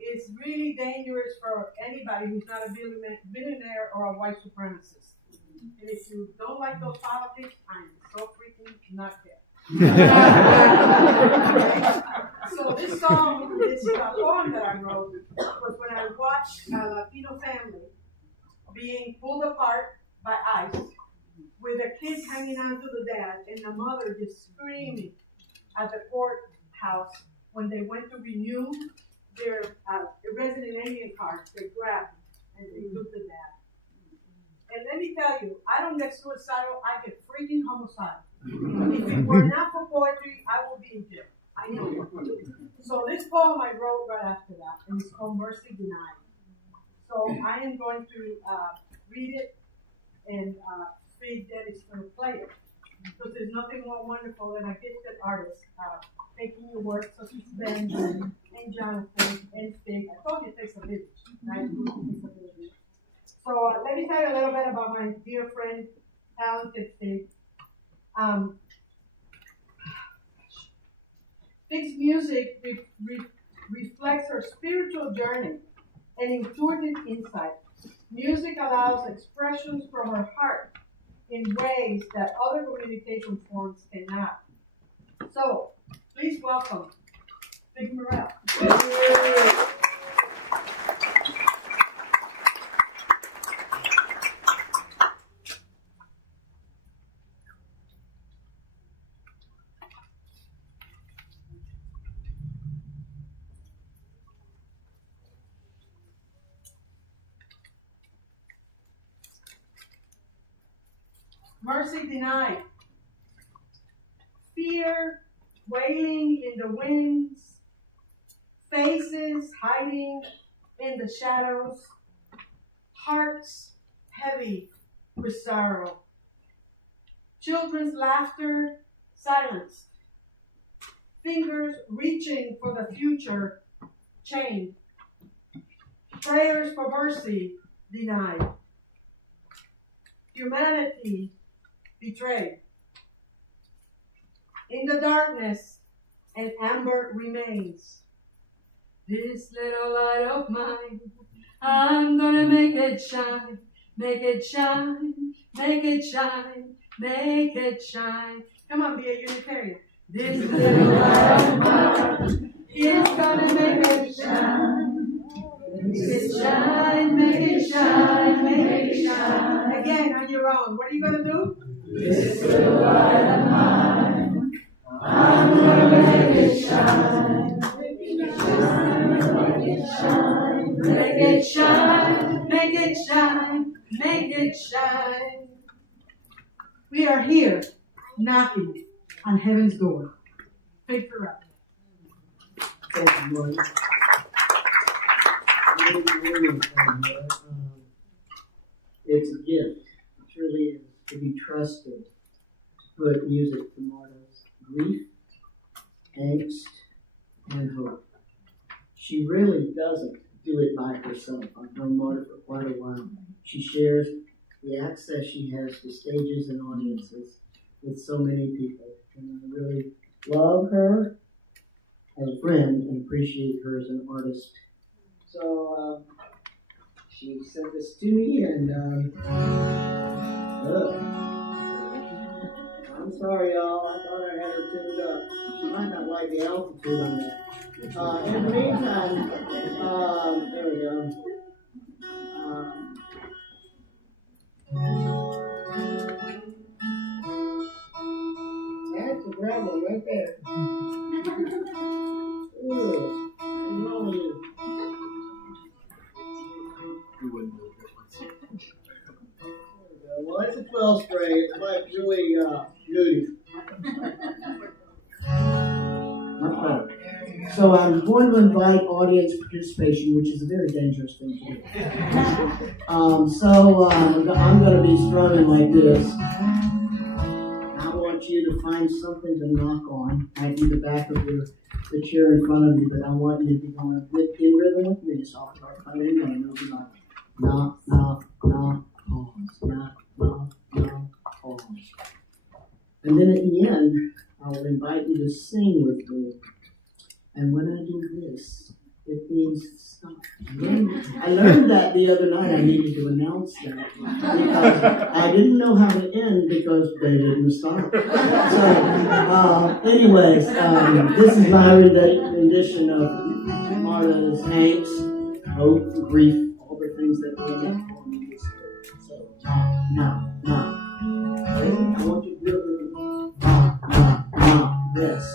It's really dangerous for anybody who's not a billionaire or a white supremacist. And if you don't like those politics, I'm so freaking not there. So this song, this poem that I wrote, was when I watched a Latino family being pulled apart by ICE, with the kids hanging on to the dad and the mother just screaming at the courthouse when they went to renew their resident alien cards. They grabbed and they took the dad. And let me tell you, I don't get suicidal, I get freaking homicidal. If it were not for poetry, I will be in jail. I know it. So this poem I wrote right after that, and it's called Mercy Denied. So I am going to read it, and Fig Dead is going to play it. Because there's nothing more wonderful than a gifted artist taking your work, such as Ben and Jonathan and Fig. I told you it takes a village, right? So let me tell you a little bit about my dear friend, talented Fig. Fig's music reflects her spiritual journey and intuitive insight. Music allows expressions from her heart in ways that other communication forms cannot. So, please welcome Fig Morel. Mercy denied. Fear wailing in the winds, faces hiding in the shadows, hearts heavy with sorrow. Children's laughter silenced, fingers reaching for the future chained, prayers for mercy denied. Humanity betrayed. In the darkness, an amber remains. This little light of mine, I'm gonna make it shine, make it shine, make it shine, make it shine. Come on, be a Unitarian. This little light of mine is gonna make it shine. Make it shine, make it shine, make it shine. Again, on your own. What are you gonna do? This little light of mine, I'm gonna make it shine. Make it shine, make it shine, make it shine, make it shine, make it shine. We are here, knocking on heaven's door. Faith for us. Thank you, Lord. It's a gift. It truly is to be trusted to put music to Marta's grief, angst, and hope. She really doesn't do it by herself. I've known Marta for quite a while. She shares the access she has to stages and audiences with so many people. And I really love her as a friend and appreciate her as an artist. So she sent this to me, and I'm sorry, y'all. I thought I had her tuned up. She might not like the altitude on that. In the meantime, there we go. That's a problem right there. Ooh, what's wrong with you? Well, it's a 12 string. It's like really moody. So I'm going to invite audience participation, which is a very dangerous thing to do. I'm going to be strumming like this. I want you to find something to knock on. Might be the back of the chair in front of you, but I want you to be going in rhythm with me. So I'll start playing and it'll be like knock, knock, knock, pause, knock, knock, knock, pause. And then at the end, I will invite you to sing with me. And when I do this, it means stop. I learned that the other night. I needed to announce that because I didn't know how to end because they didn't stop. So, anyways, this is my rendition of Marta's angst, hope, grief, all the things that we get for me. So, now. I want you to do it. This.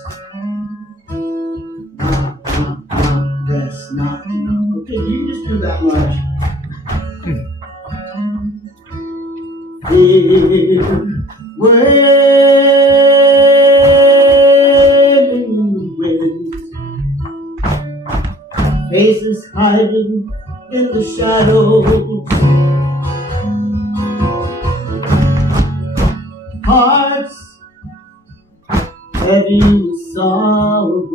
Not. Okay, you just do that much. Wailing in the wind, faces hiding in the shadows, hearts heavy with sorrow.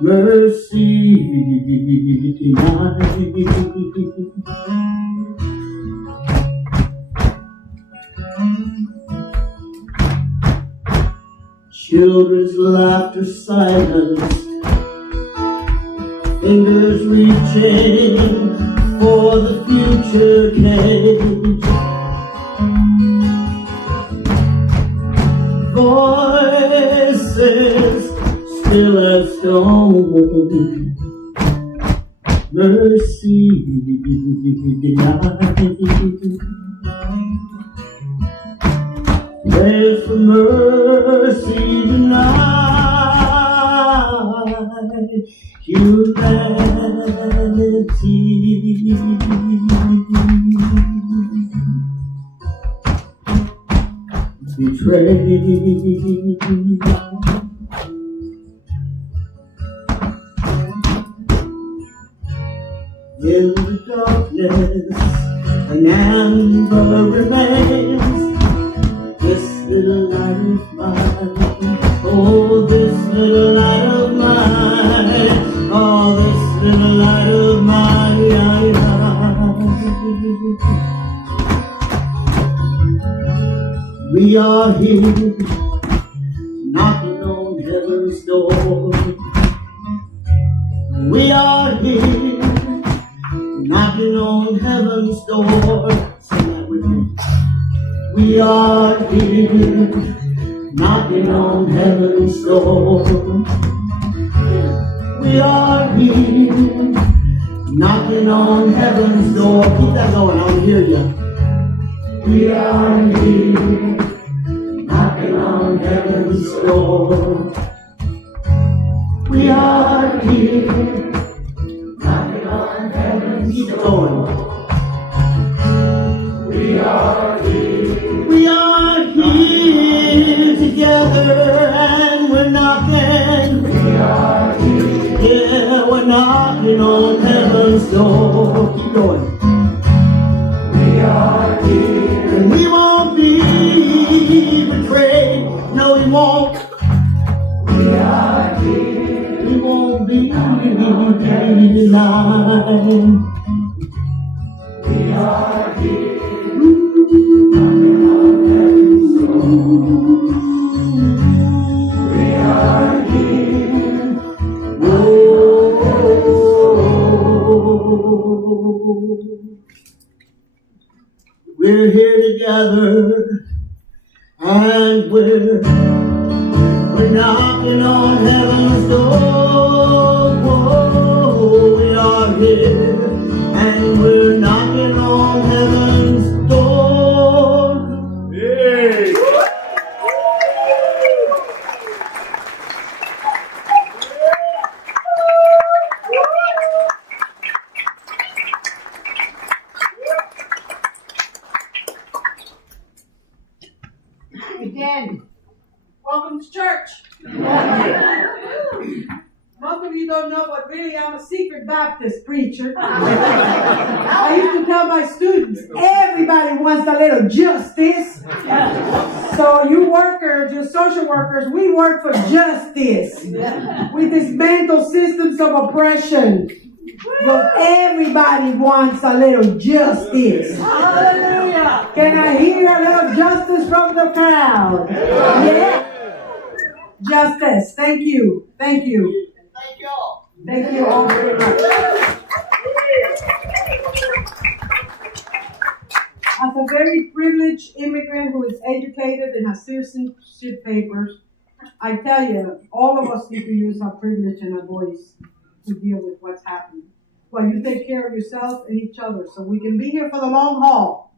Mercy denied. Children's laughter silenced, fingers reaching for the future cage. Voices still as stone, mercy denied. Prayers for mercy denied. Humanity betrayed. In the darkness, an amber remains. This little light of mine, oh, this little light of mine, oh, this little light of mine. We are here, knocking on heaven's door. We are here, knocking on heaven's door. Sing that with me. We are here, knocking on heaven's door. We are here, knocking on heaven's door. Keep that going, I want to hear you. We are here, knocking on heaven's door. We are here, knocking on heaven's door. Keep going. We are here. We are here together and we're knocking. We are here. Yeah, we're knocking on heaven's door. Keep going. We are here. And we won't be betrayed. No, we won't. We are here. We won't be denied. We are here. Knocking on heaven's door. We are here. Whoa. We're here together and we're knocking on heaven's door. Whoa. We are here and we're knocking on heaven's door. Yay! Again, welcome to church. Most of you don't know, but really I'm a secret Baptist preacher. I used to tell my students, everybody wants a little justice. So you workers, you social workers, we work for justice. We dismantle systems of oppression. But everybody wants a little justice. Hallelujah! Can I hear a little justice from the crowd? Yeah? Justice. Thank you. Thank you. Thank you all. Thank you all very much. As a very privileged immigrant who is educated and has citizenship papers, I tell you, all of us need to use our privilege and our voice to deal with what's happening. Well, you take care of yourself and each other so we can be here for the long haul.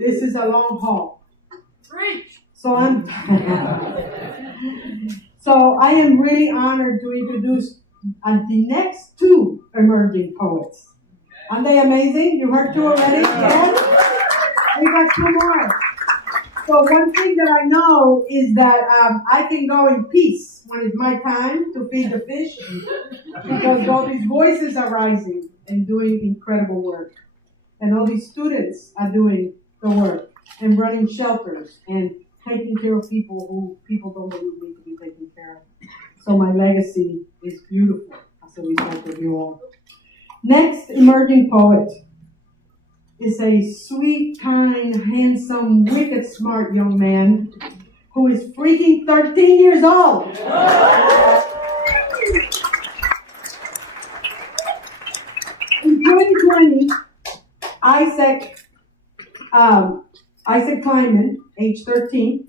This is a long haul. Preach. So I am really honored to introduce the next two emerging poets. Aren't they amazing? You heard two already? Yes? We got two more. So one thing that I know is that I can go in peace when it's my time to feed the fish because all these voices are rising and doing incredible work. And all these students are doing the work and running shelters and taking care of people who people don't believe need to be taken care of. So my legacy is beautiful as a result of you all. Next emerging poet is a sweet, kind, handsome, wicked smart young man who is freaking 13 years old. In 2020, Isaac Kleiman, age 13,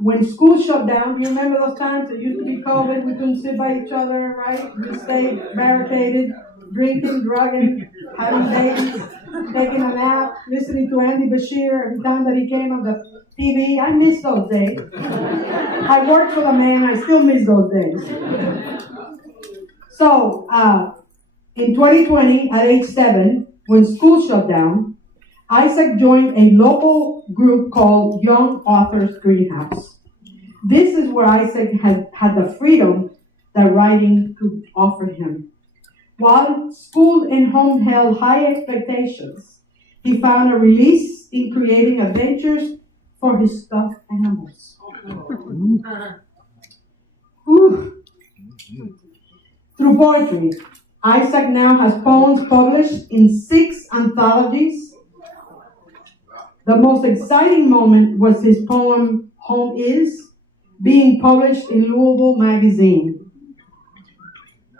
when school shut down, you remember those times? It used to be COVID, we couldn't sit by each other, right? We stayed barricaded, drinking, drugging, having babies, taking a nap, listening to Andy Bashir every time that he came on the TV. I miss those days. I worked for the man, I still miss those days. So, in 2020, at age 7, when school shut down, Isaac joined a local group called Young Authors Greenhouse. This is where Isaac had the freedom that writing could offer him. While school and home held high expectations, he found a release in creating adventures for his stuffed animals. Through poetry, Isaac now has poems published in 6 anthologies The most exciting moment was his poem, Home Is, being published in Louisville Magazine.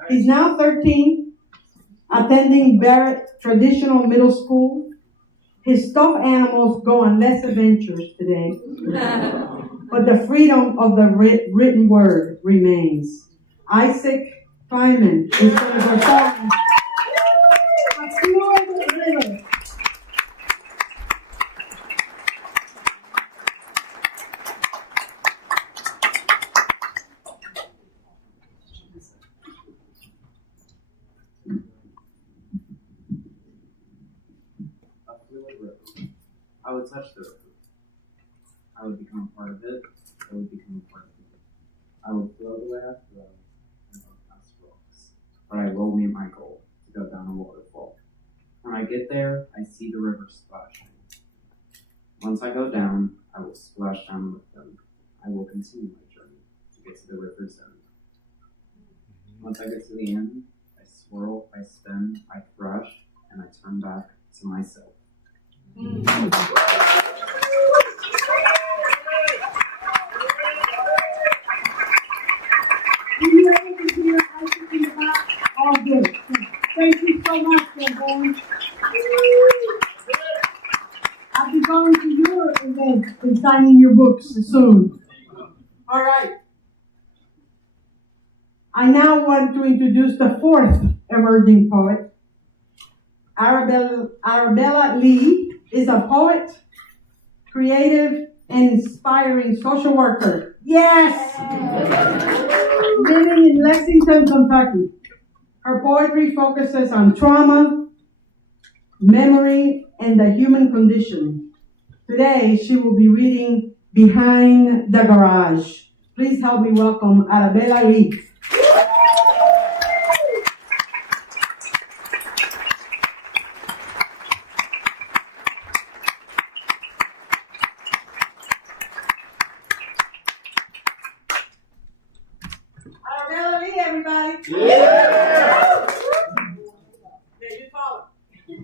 He's now 13, attending Berea Traditional Middle School. His stuffed animals go on less adventures today, but the freedom of the written word remains. Isaac Feynman is going to perform Across the River. I would touch the river. I would become a part of it. I would become a part of it. I would float away I flow and go past rocks. But I will meet my goal to go down a waterfall. When I get there, I see the river splashing. Once I go down, I will splash down with them. I will continue my journey to get to the river's end. Once I get to the end, I swirl, I spin, I thrash, and I turn back to myself. All good. Thank you so much, boys. I'll be going to your event and signing your books soon. All right. I now want to introduce the fourth emerging poet. Arabella Lee is a poet, creative, and inspiring social worker. Yes! Living in Lexington, Kentucky. Her poetry focuses on trauma, memory, and the human condition. Today, she will be reading Behind the Garage. Please help me welcome Arabella Lee. Arabella Lee, everybody. Yeah! You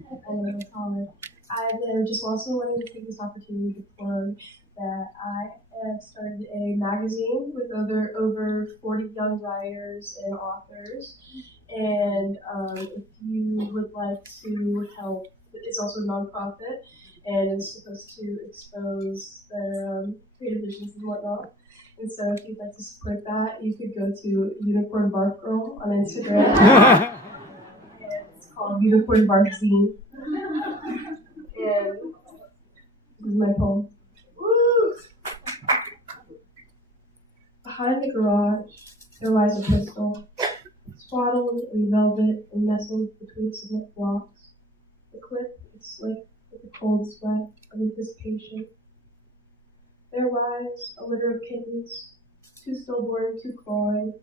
call it. I just also wanted to take this opportunity to plug that I have started a magazine with over 40 young writers and authors. And if you would like to help, it's also a nonprofit and it's supposed to expose their creative visions and whatnot. And so if you'd like to support that, you could go to Unicorn Bark Girl on Instagram. And it's called Unicorn Bark Zine. And this is my poem. Woo! Behind the garage, there lies a pistol, swaddled in velvet and nestled between cement blocks. The clip is slick with the cold sweat of anticipation. There lies a litter of kittens, too stillborn, too clawing,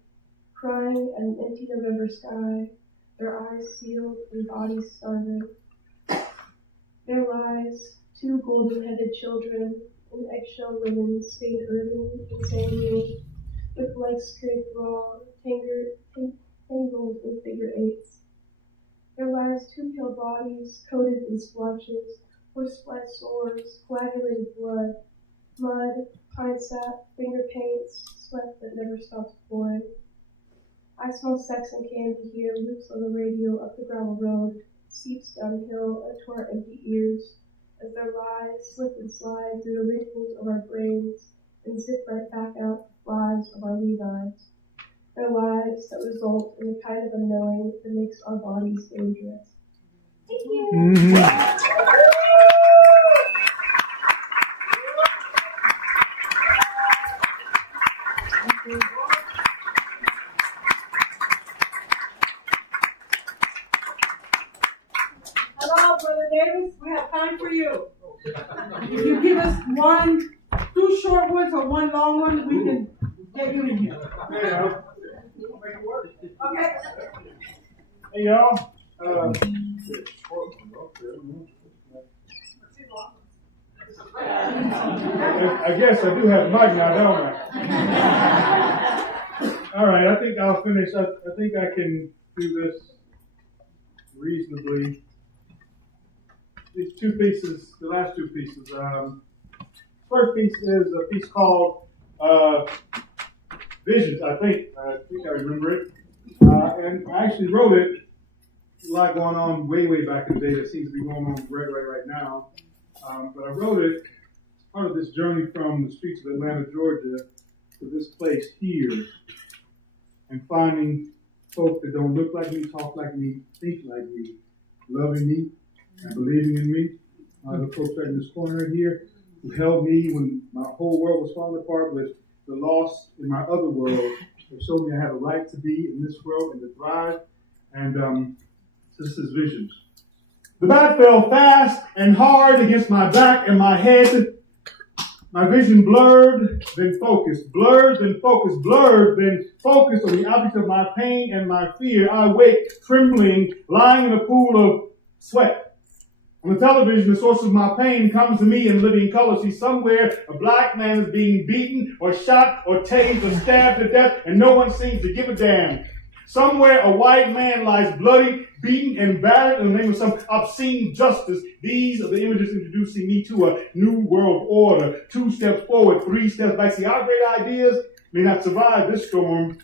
crying at an empty November sky, their eyes sealed and bodies starving. There lies 2 golden-headed children in eggshell linen stained earthen and sandy, with legs scraped raw, tangled in figure eights. There lies 2 pale bodies coated in splotches, horse-fly sores, coagulated blood, mud, pine sap, finger paints, sweat that never stops pouring. I smell sex and candy here, loops on the radio up the gravel road, seeps downhill to our empty ears, as their lies slip and slide through the wrinkles of our brains and zip right back out the flies of our Levi's. Their lives that result in the kind of unknowing that makes our bodies dangerous. Thank you. Mm-hmm. Hello, Brother Davis. We have time for you. If you give us 2 short ones or 1 long one, we can get you in here. Okay. Hey, y'all. I guess I do have the mic now, don't I? All right, I think I'll finish. I think I can do this reasonably. these two pieces, the last two pieces. First piece is a piece called Visions, I think I remember it. And I actually wrote it. A lot going on way back in the day that seems to be going on right now. But I wrote it as part of this journey from the streets of Atlanta, Georgia, to this place here, and finding folk that don't look like me, talk like me, think like me, loving me, and believing in me. The folks right in this corner here who held me when my whole world was falling apart with the loss in my other world. They showed me I had a right to be in this world and to thrive. And this is Visions. The bat fell fast and hard against my back and my head. My vision blurred, then focused, blurred, then focused, blurred, then focused on the object of my pain and my fear. I wake, trembling, lying in a pool of sweat. On the television, the source of my pain comes to me in living color. See, somewhere a black man is being beaten or shot or tased or stabbed to death, and no one seems to give a damn. Somewhere a white man lies bloody, beaten, and battered in the name of some obscene justice. These are the images introducing me to a new world order. 2 steps forward, 3 steps back. See, our great ideas may not survive this storm.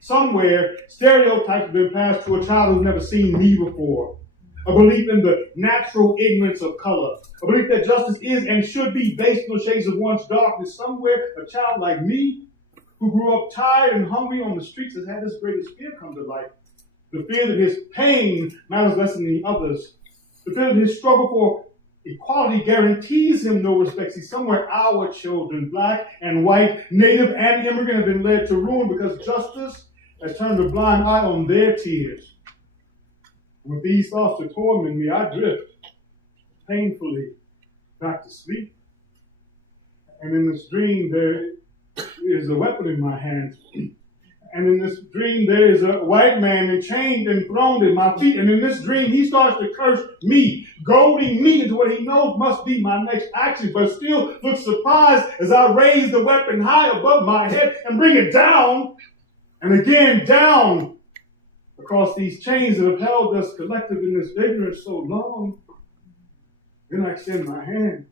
Somewhere, stereotypes have been passed to a child who's never seen me before. A belief in the natural ignorance of color. A belief that justice is and should be based on the shades of one's darkness. Somewhere, a child like me, who grew up tired and hungry on the streets, has had this greatest fear come to life. The fear that his pain matters less than the others. The fear that his struggle for equality guarantees him no respect. See, somewhere our children, black and white, native and immigrant, have been led to ruin because justice has turned a blind eye on their tears. With these thoughts to torment me, I drift painfully back to sleep. And in this dream, there is a weapon in my hands. And in this dream, there is a white man enchained and thrown at my feet. And in this dream, he starts to curse me, goading me into what he knows must be my next action, but still looks surprised as I raise the weapon high above my head and bring it down and again down across these chains that have held us collective in this ignorance so long. Then I extend my hand.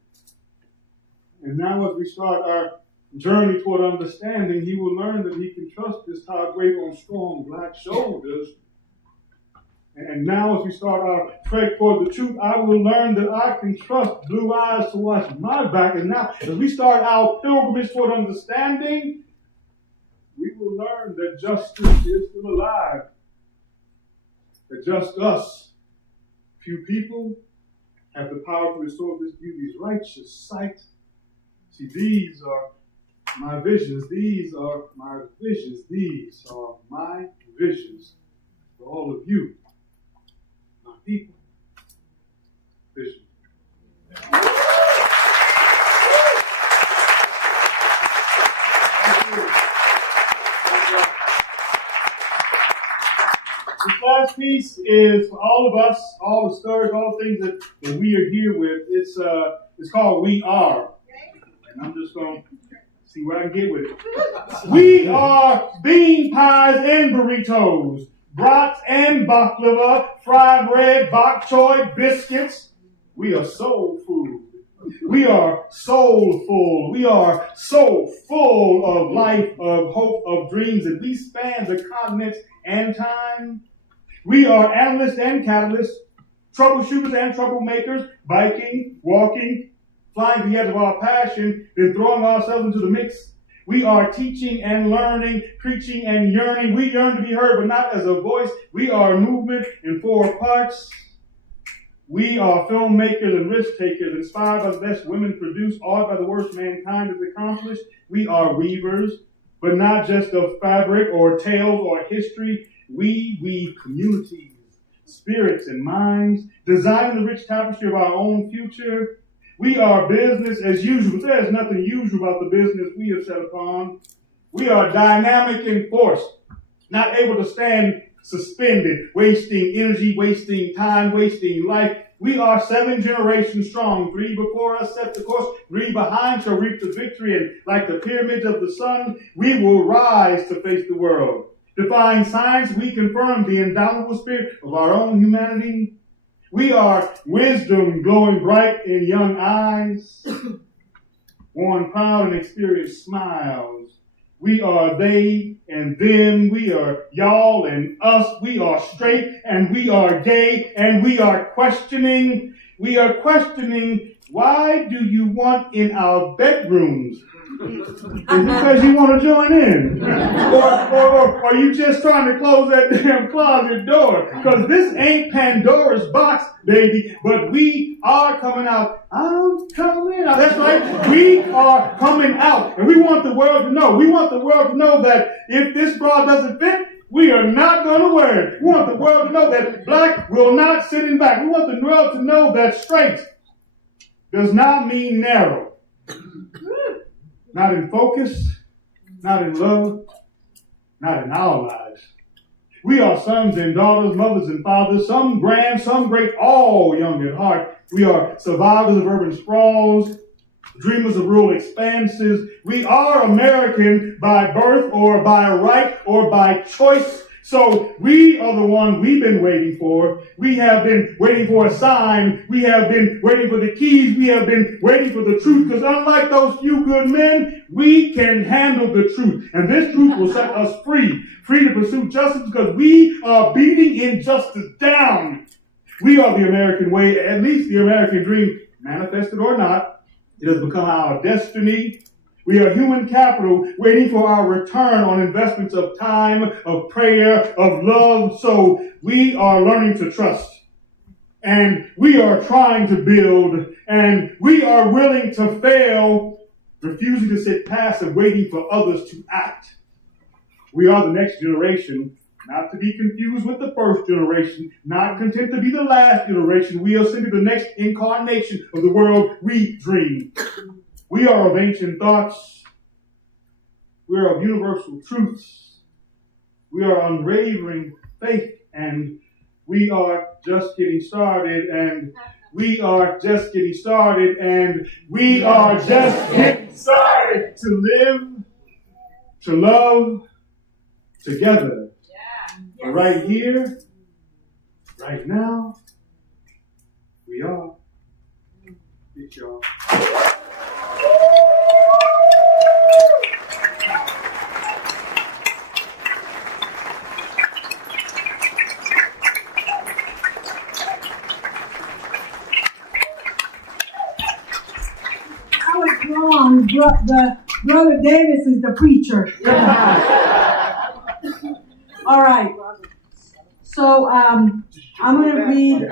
And now as we start our journey toward understanding, he will learn that he can trust his tired weight on strong black shoulders. And now as we start our trek toward the truth, I will learn that I can trust blue eyes to watch my back. And now as we start our pilgrimage toward understanding, we will learn that justice is still alive. That just us, few people, have the power to restore this beauty's righteous sight. See, these are my visions. These are my visions. These are my visions for all of you, my people. Vision. This last piece is for all of us, all the stories, all the things that we are here with. It's called We Are. And I'm just going to see what I can get with it. We are bean pies and burritos, brats and baklava, fried bread, bok choy, biscuits. We are soul food. We are soulful. We are so full of life, of hope, of dreams that we span the continents and time. We are analysts and catalysts, troubleshooters and troublemakers, biking, walking, flying to the edge of our passion, then throwing ourselves into the mix. We are teaching and learning, preaching and yearning. We yearn to be heard, but not as a voice. We are a movement in 4 parts. We are filmmakers and risk takers, inspired by the best women produced, awed by the worst mankind has accomplished. We are weavers, but not just of fabric or tales or history. We weave communities, spirits, and minds, designing the rich tapestry of our own future. We are business as usual. There is nothing usual about the business we have set upon. We are dynamic in force, not able to stand suspended, wasting energy, wasting time, wasting life. We are 7 generations strong. 3 before us set the course. 3 behind shall reap the victory. And like the pyramids of the sun, we will rise to face the world. Defying science, we confirm the indomitable spirit of our own humanity. We are wisdom glowing bright in young eyes, worn proud and experienced smiles. We are they and them. We are y'all and us. We are straight and we are gay and we are questioning. We are questioning, why do you want in our bedrooms? Is it because you want to join in? Or are you just trying to close that damn closet door? Because this ain't Pandora's box, baby, but we are coming out. I'm coming out. That's right. We are coming out. And we want the world to know. We want the world to know that if this bra doesn't fit, we are not going to wear it. We want the world to know that black will not sit in back. We want the world to know that straight does not mean narrow. Not in focus, not in love, not in our lives. We are sons and daughters, mothers and fathers, some grand, some great, all young at heart. We are survivors of urban sprawls, dreamers of rural expanses. We are American by birth or by right or by choice. So we are the ones we've been waiting for. We have been waiting for a sign. We have been waiting for the keys. We have been waiting for the truth. Because unlike those few good men, we can handle the truth. And this truth will set us free. Free to pursue justice because we are beating injustice down. We are the American way, at least the American dream, manifested or not. It has become our destiny. We are human capital waiting for our return on investments of time, of prayer, of love. So we are learning to trust. And we are trying to build. And we are willing to fail, refusing to sit passive, waiting for others to act. We are the next generation, not to be confused with the first generation, not content to be the last generation. We are simply the next incarnation of the world we dream. We are of ancient thoughts. We are of universal truths. We are unwavering faith, and we are just getting started, and we are just getting started, and we are just getting started to live, to love together. Yeah. Right here, right now, we are. It's y'all. The Brother Davis is the preacher. All right. So I'm going to read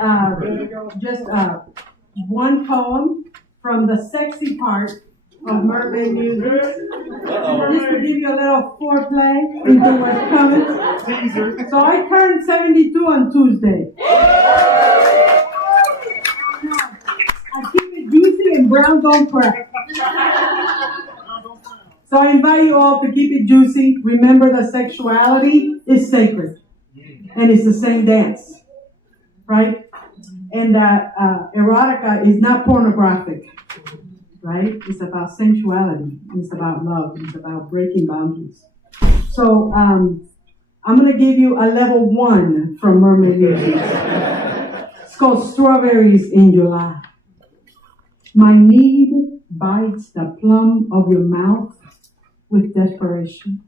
just one poem from the sexy part of Mermaid Music. Just to give you a little foreplay into what's coming. So I turned 72 on Tuesday. I keep it juicy and brown don't crack. So I invite you all to keep it juicy. Remember that sexuality is sacred. And it's the same dance. Right? And that erotica is not pornographic. Right? It's about sensuality. It's about love. It's about breaking boundaries. So I'm going to give you a level 1 from Mermaid Music. It's called Strawberries in July. My need bites the plum of your mouth with desperation.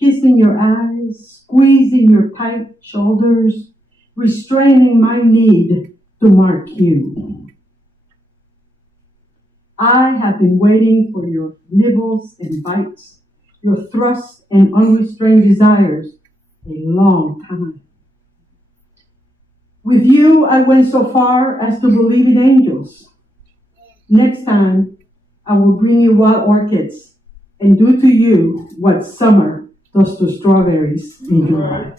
Kissing your eyes, squeezing your tight shoulders, restraining my need to mark you. I have been waiting for your nibbles and bites, your thrusts and unrestrained desires a long time. With you, I went so far as to believe in angels. Next time, I will bring you wild orchids and do to you what summer does to strawberries in July.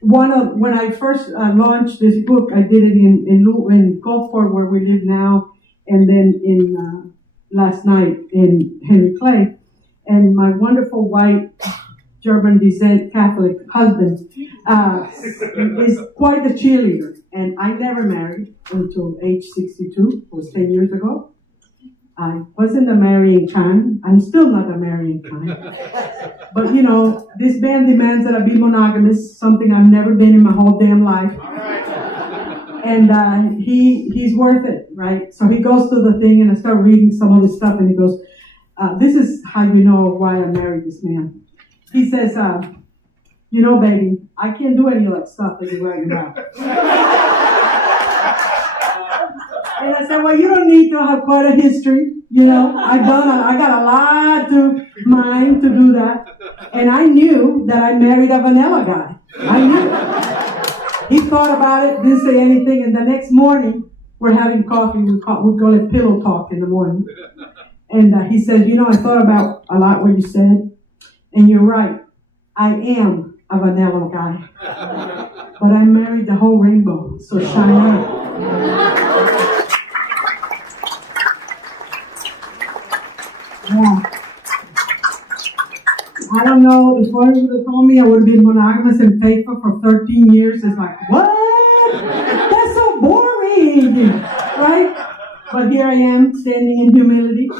When I first launched this book, I did it in Gulfport, where we live now, and then in last night in Henry Clay. And my wonderful white German descent Catholic husband is quite a cheerleader. And I never married until age 62. It was 10 years ago. I wasn't a marrying kind. I'm still not a marrying kind. But you know, this band demands that I be monogamous, something I've never been in my whole damn life. And he's worth it, right? So he goes to the thing, and I start reading some of his stuff, and he goes, this is how you know why I married this man. He says, you know, baby, I can't do any of that stuff that you're writing about. And I said, well, you don't need to have quite a history. You know, I got a lot to mind to do that. And I knew that I married a vanilla guy. I knew. He thought about it, didn't say anything. And the next morning, we're having coffee. We call it pillow talk in the morning. And he said, you know, I thought about a lot what you said. And you're right. I am a vanilla guy. But I married the whole rainbow. So shine out. Yeah. I don't know, if one would have told me I would have been monogamous and faithful for 13 years, it's like, what? That's so boring, right? But here I am, standing in humility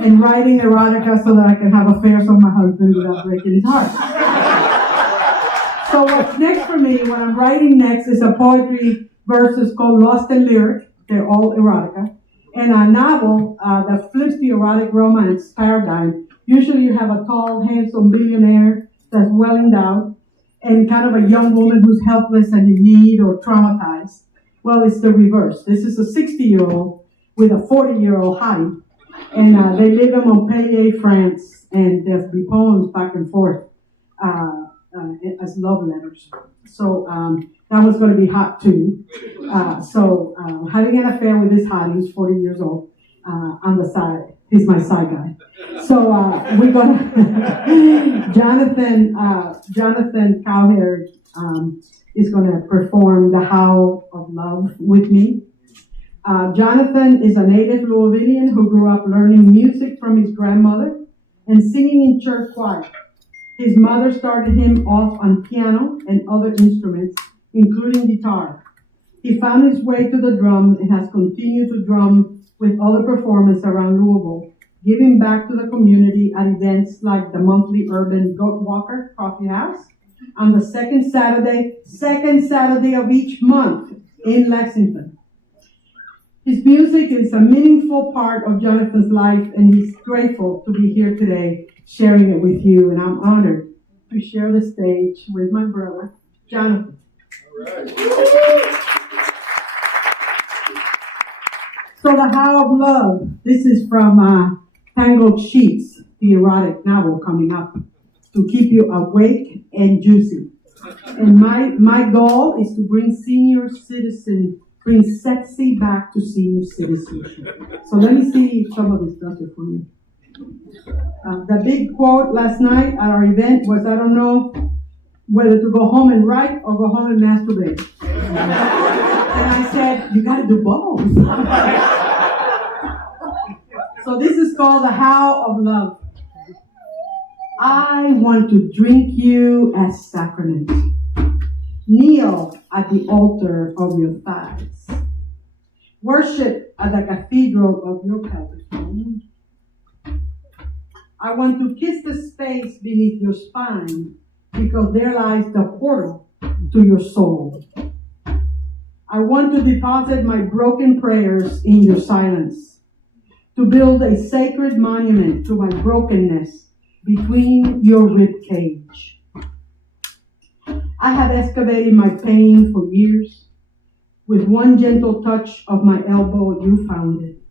and writing erotica so that I can have affairs with my husband without breaking his heart. So what's next for me, what I'm writing next is a poetry verses called Lost and Lyric. They're all erotica. And a novel that flips the erotic romance paradigm. Usually you have a tall, handsome billionaire that's well endowed and kind of a young woman who's helpless and in need or traumatized. Well, it's the reverse. This is a 60-year-old with a 40-year-old hottie. And they live in Montpellier, France, and there'll be poems back and forth as love letters. So that was going to be hot too. So having an affair with this hottie, who's 40 years old, on the side. He's my side guy. So we're gonna Jonathan Cowherd is gonna perform the Howl of Love with me. Jonathan is a native Louisvillian who grew up learning music from his grandmother and singing in church choir. His mother started him off on piano and other instruments, including guitar. He found his way to the drum and has continued to drum with other performers around Louisville, giving back to the community at events like the monthly Urban Goat Walker Coffee House on the second Saturday of each month in Lexington. His music is a meaningful part of Jonathan's life, and he's grateful to be here today sharing it with you, and I'm honored to share the stage with my brother, Jonathan. All right. So the Howl of Love, this is from Tangled Sheets, the erotic novel coming up to keep you awake and juicy. And my goal is to bring sexy back to senior citizenship. So let me see if some of this does it for me. The big quote last night at our event was, I don't know whether to go home and write or go home and masturbate. And I said, you gotta do both. So this is called the Howl of Love. I want to drink you as sacrament. Kneel at the altar of your thighs. Worship at the cathedral of your pelvis. I want to kiss the space beneath your spine because there lies the portal to your soul. I want to deposit my broken prayers in your silence, to build a sacred monument to my brokenness between your rib cage. I have excavated my pain for years. With one gentle touch of my elbow, you found it.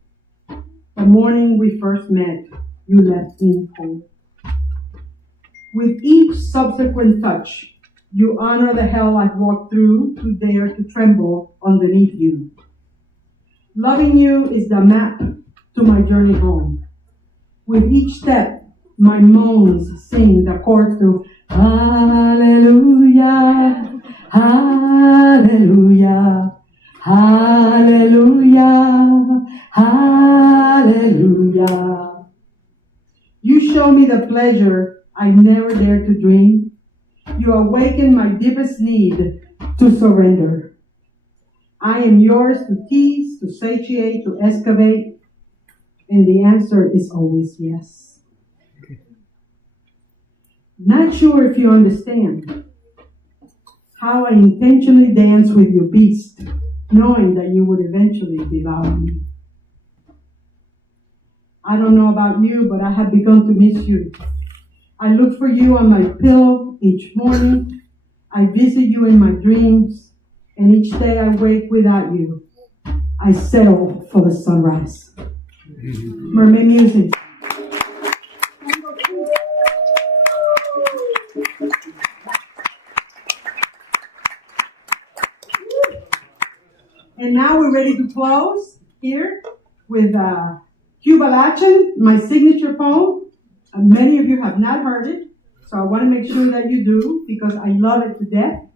The morning we first met, you left me cold. With each subsequent touch, you honor the hell I've walked through to dare to tremble underneath you. Loving you is the map to my journey home. With each step, my moans sing the chords to Hallelujah, Hallelujah, Hallelujah, Hallelujah. You show me the pleasure I never dared to dream. You awaken my deepest need to surrender. I am yours to tease, to satiate, to excavate. And the answer is always yes. Not sure if you understand how I intentionally dance with your beast, knowing that you would eventually devour me. I don't know about you, but I have begun to miss you. I look for you on my pillow each morning. I visit you in my dreams, and each day I wake without you. I settle for the sunrise. Mermaid music. And now we're ready to close here with Cuba Lachen, my signature poem. Many of you have not heard it, so I want to make sure that you do because I love it to death.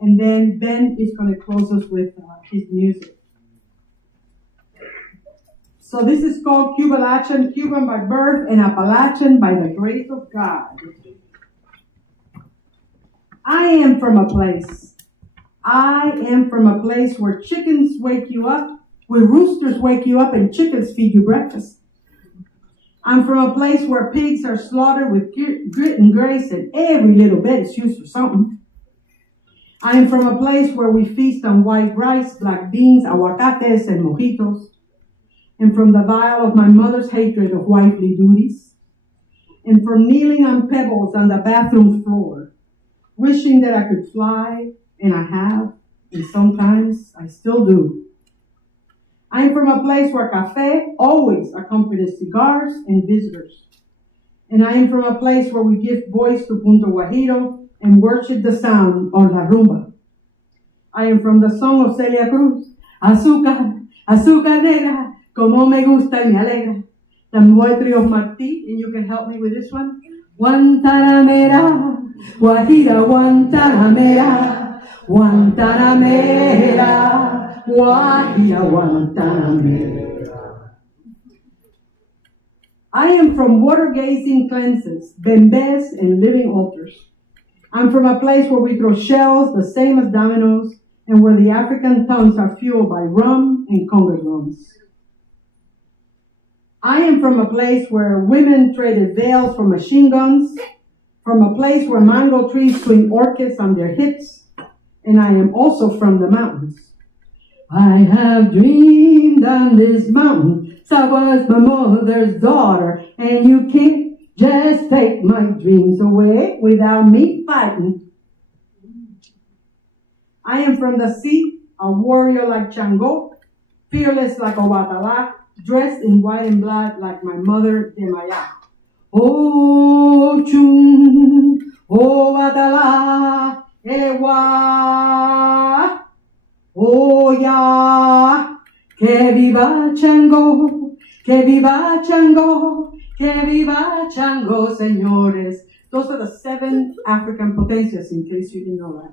And then Ben is going to close us with his music. So this is called Cuba Lachen, Cuban by birth and Appalachian by the grace of God. I am from a place where chickens wake you up, where roosters wake you up and chickens feed you breakfast. I'm from a place where pigs are slaughtered with grit and grace and every little bit is used for something. I am from a place where we feast on white rice, black beans, aguacates, and mojitos. And from the vial of my mother's hatred of wifely duties. And from kneeling on pebbles on the bathroom floor, wishing that I could fly, and I have, and sometimes I still do. I am from a place where café always accompanies cigars and visitors. And I am from a place where we give voice to Punto Guajiro and worship the sound of la rumba. I am from the song of Celia Cruz, Azúcar, azúcar negra, como me gusta y me alegra. The poetry of Marti, and you can help me with this one. Guantanamera, Guajira, Guantanamera, Guantanamera, Guajira, Guantanamera. I am from water-gazing cleanses, bembes, and living altars. I'm from a place where we throw shells the same as dominoes, and where the African tongues are fueled by rum and conga drums. I am from a place where women traded veils for machine guns, from a place where mango trees swing orchids on their hips, and I am also from the mountains. I have dreamed on this mountain, so I was my mother's daughter, and you can't just take my dreams away without me fighting. I am from the sea, a warrior like Chango, fearless like Obatala, dressed in white and black like my mother, Demaya. Oh, chum, oh, Obatala, ewa, oh, ya, que viva Chango, que viva Chango, que viva Chango, señores. Those are the 7 African potencias, in case you didn't know that.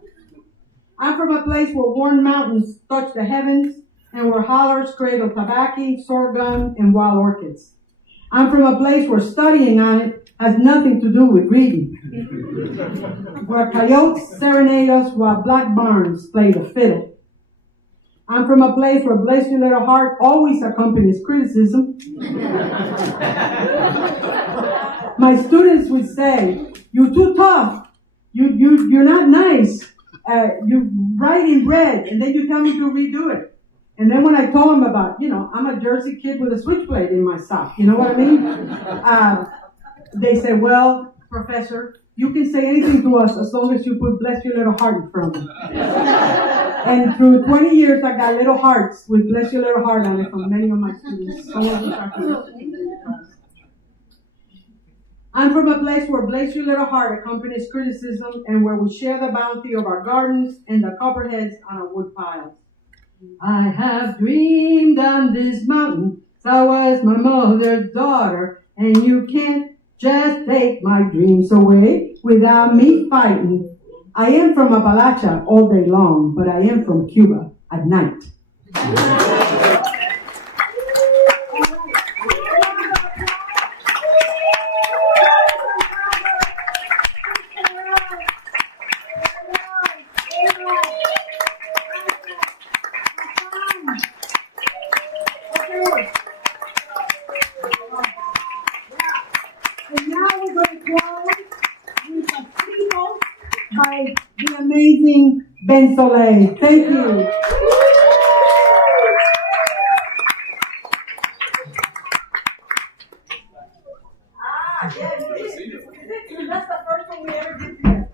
I'm from a place where worn mountains touch the heavens and where hollers cradle tobacco, sorghum, and wild orchids. I'm from a place where studying on it has nothing to do with reading. Where coyotes serenade us while black barns play the fiddle. I'm from a place where bless your little heart always accompanies criticism. My students would say, "You're too tough. You're not nice. You write in red, and then you tell me to redo it." And then when I told them about, I'm a Jersey kid with a switchblade in my sock, you know what I mean? They said, "Well, professor, you can say anything to us as long as you put bless your little heart in front of it." And through 20 years, I got little hearts with bless your little heart on it from many of my students. I'm from a place where bless your little heart accompanies criticism and where we share the bounty of our gardens and the copperheads on our wood piles. I have dreamed on this mountain, so I was my mother's daughter, and you can't just take my dreams away without me fighting. I am from Appalachia all day long, but I am from Cuba at night. by the amazing Sollee. Thank you. That's the first one we ever did together.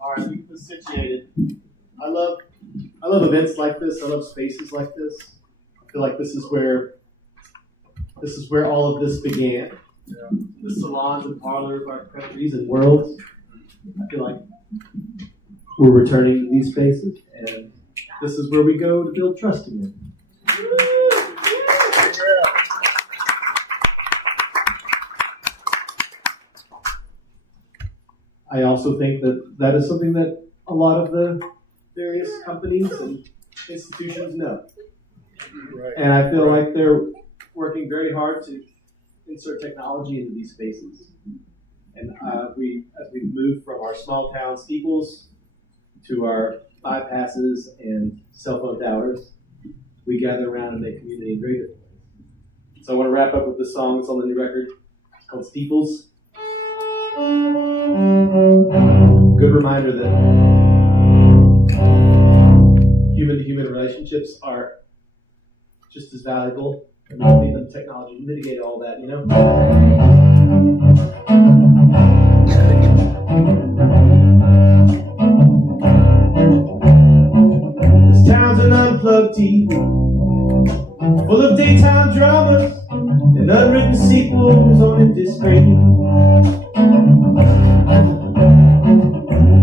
All right, we've been situated. I love events like this. I love spaces like this. I feel like this is where all of this began. The salons and parlors of our countries and worlds. I feel like we're returning to these spaces, and this is where we go to build trust again. I also think that is something that a lot of the various companies and institutions know. Right. And I feel like they're working very hard to insert technology into these spaces. And as we move from our small town steeples to our bypasses and cell phone towers, we gather around and make community in very different ways. So I want to wrap up with this song that's on the new record. It's called Steeples. Good reminder that human-to-human relationships are just as valuable, and we don't need the technology to mitigate all that, you know? This town's an unplugged TV, full of daytime dramas and unwritten sequels on empty screens.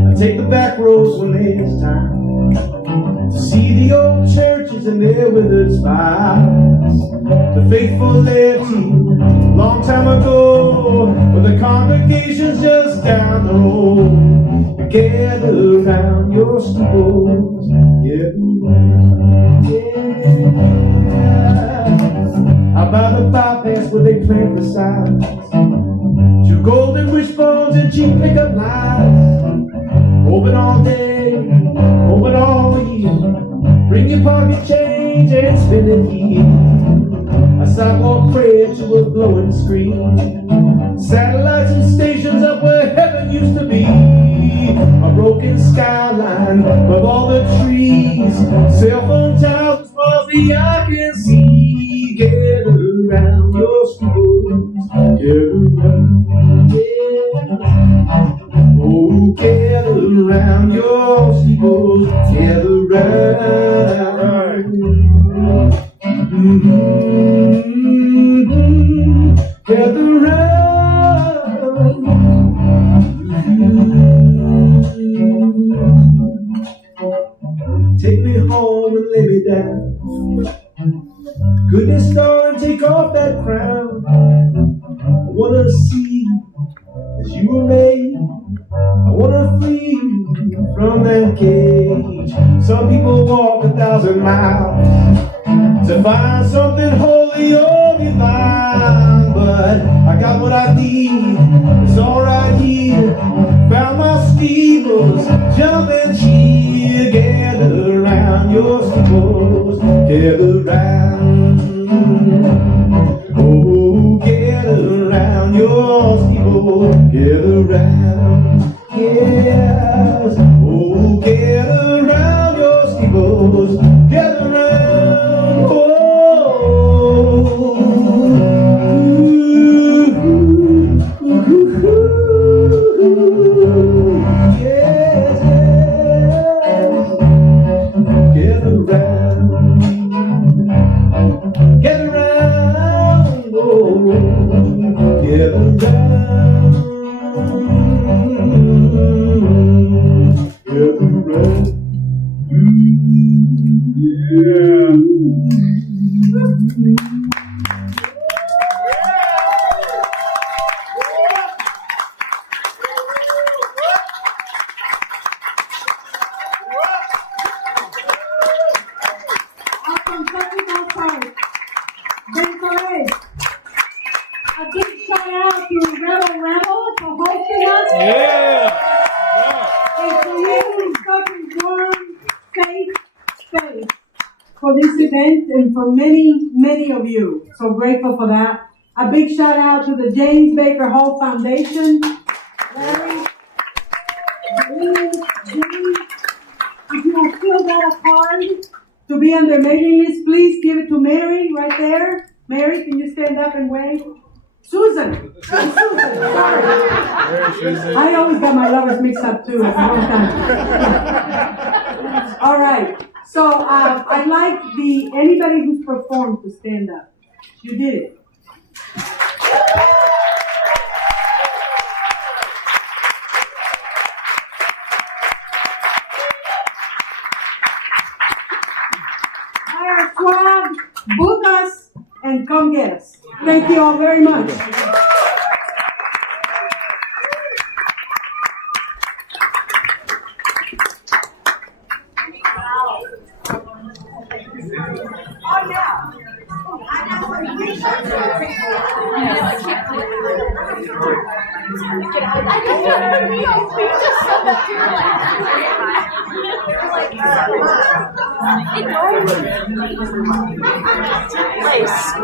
I take the back roads when there's time to see the old churches and their withered spires. The faithful left here long time ago, but the congregation's just down the road. Gather around your steeples, How about the bypass where they plant the signs? Two golden wishbones and cheap pickup lines. Open all day, open all year. Bring your pocket change and spend it here. A sidewalk prayer to a glowing screen. Satellites and stations up where heaven used to be. A broken skyline above all the trees. Cell phone towers as far as the eye can see. Gather around your schools. Gather around, yeah. Oh, gather around your steeples. Gather around. Gather around. Take me home and lay me down. Goodness, darling, take off that crown. I wanna see as you were made. I wanna flee from that cage. Some people walk 1,000 miles to find something holy or divine, but I got what I need. It's all right here. Found my steeples, jump and cheer. Gather around your steeples. Gather round. Oh, gather around your steeples. Gather round. Yes. Oh, gather around your steeples. Gather round. Oh. Yes, yes. Gather round. Gather round. Oh. Gather round. Gather round. Yeah. Awesome technical part. Sollee. A big shout out to Rebel for hosting us. Yeah. And creating such a warm, safe space for this event and for many, many of you. So grateful for that. A big shout out to the James Baker Hall Foundation. Larry, Jimmy, if you have filled out a card to be on their mailing list, please give it to Mary right there. Mary, can you stand up and wave? Susan. Sorry. I always got my lovers mixed up too. It's a long time. All right. So I'd like anybody who's performed to stand up. You did it. Swag, book us, and come get us. Thank you all very much. Nice.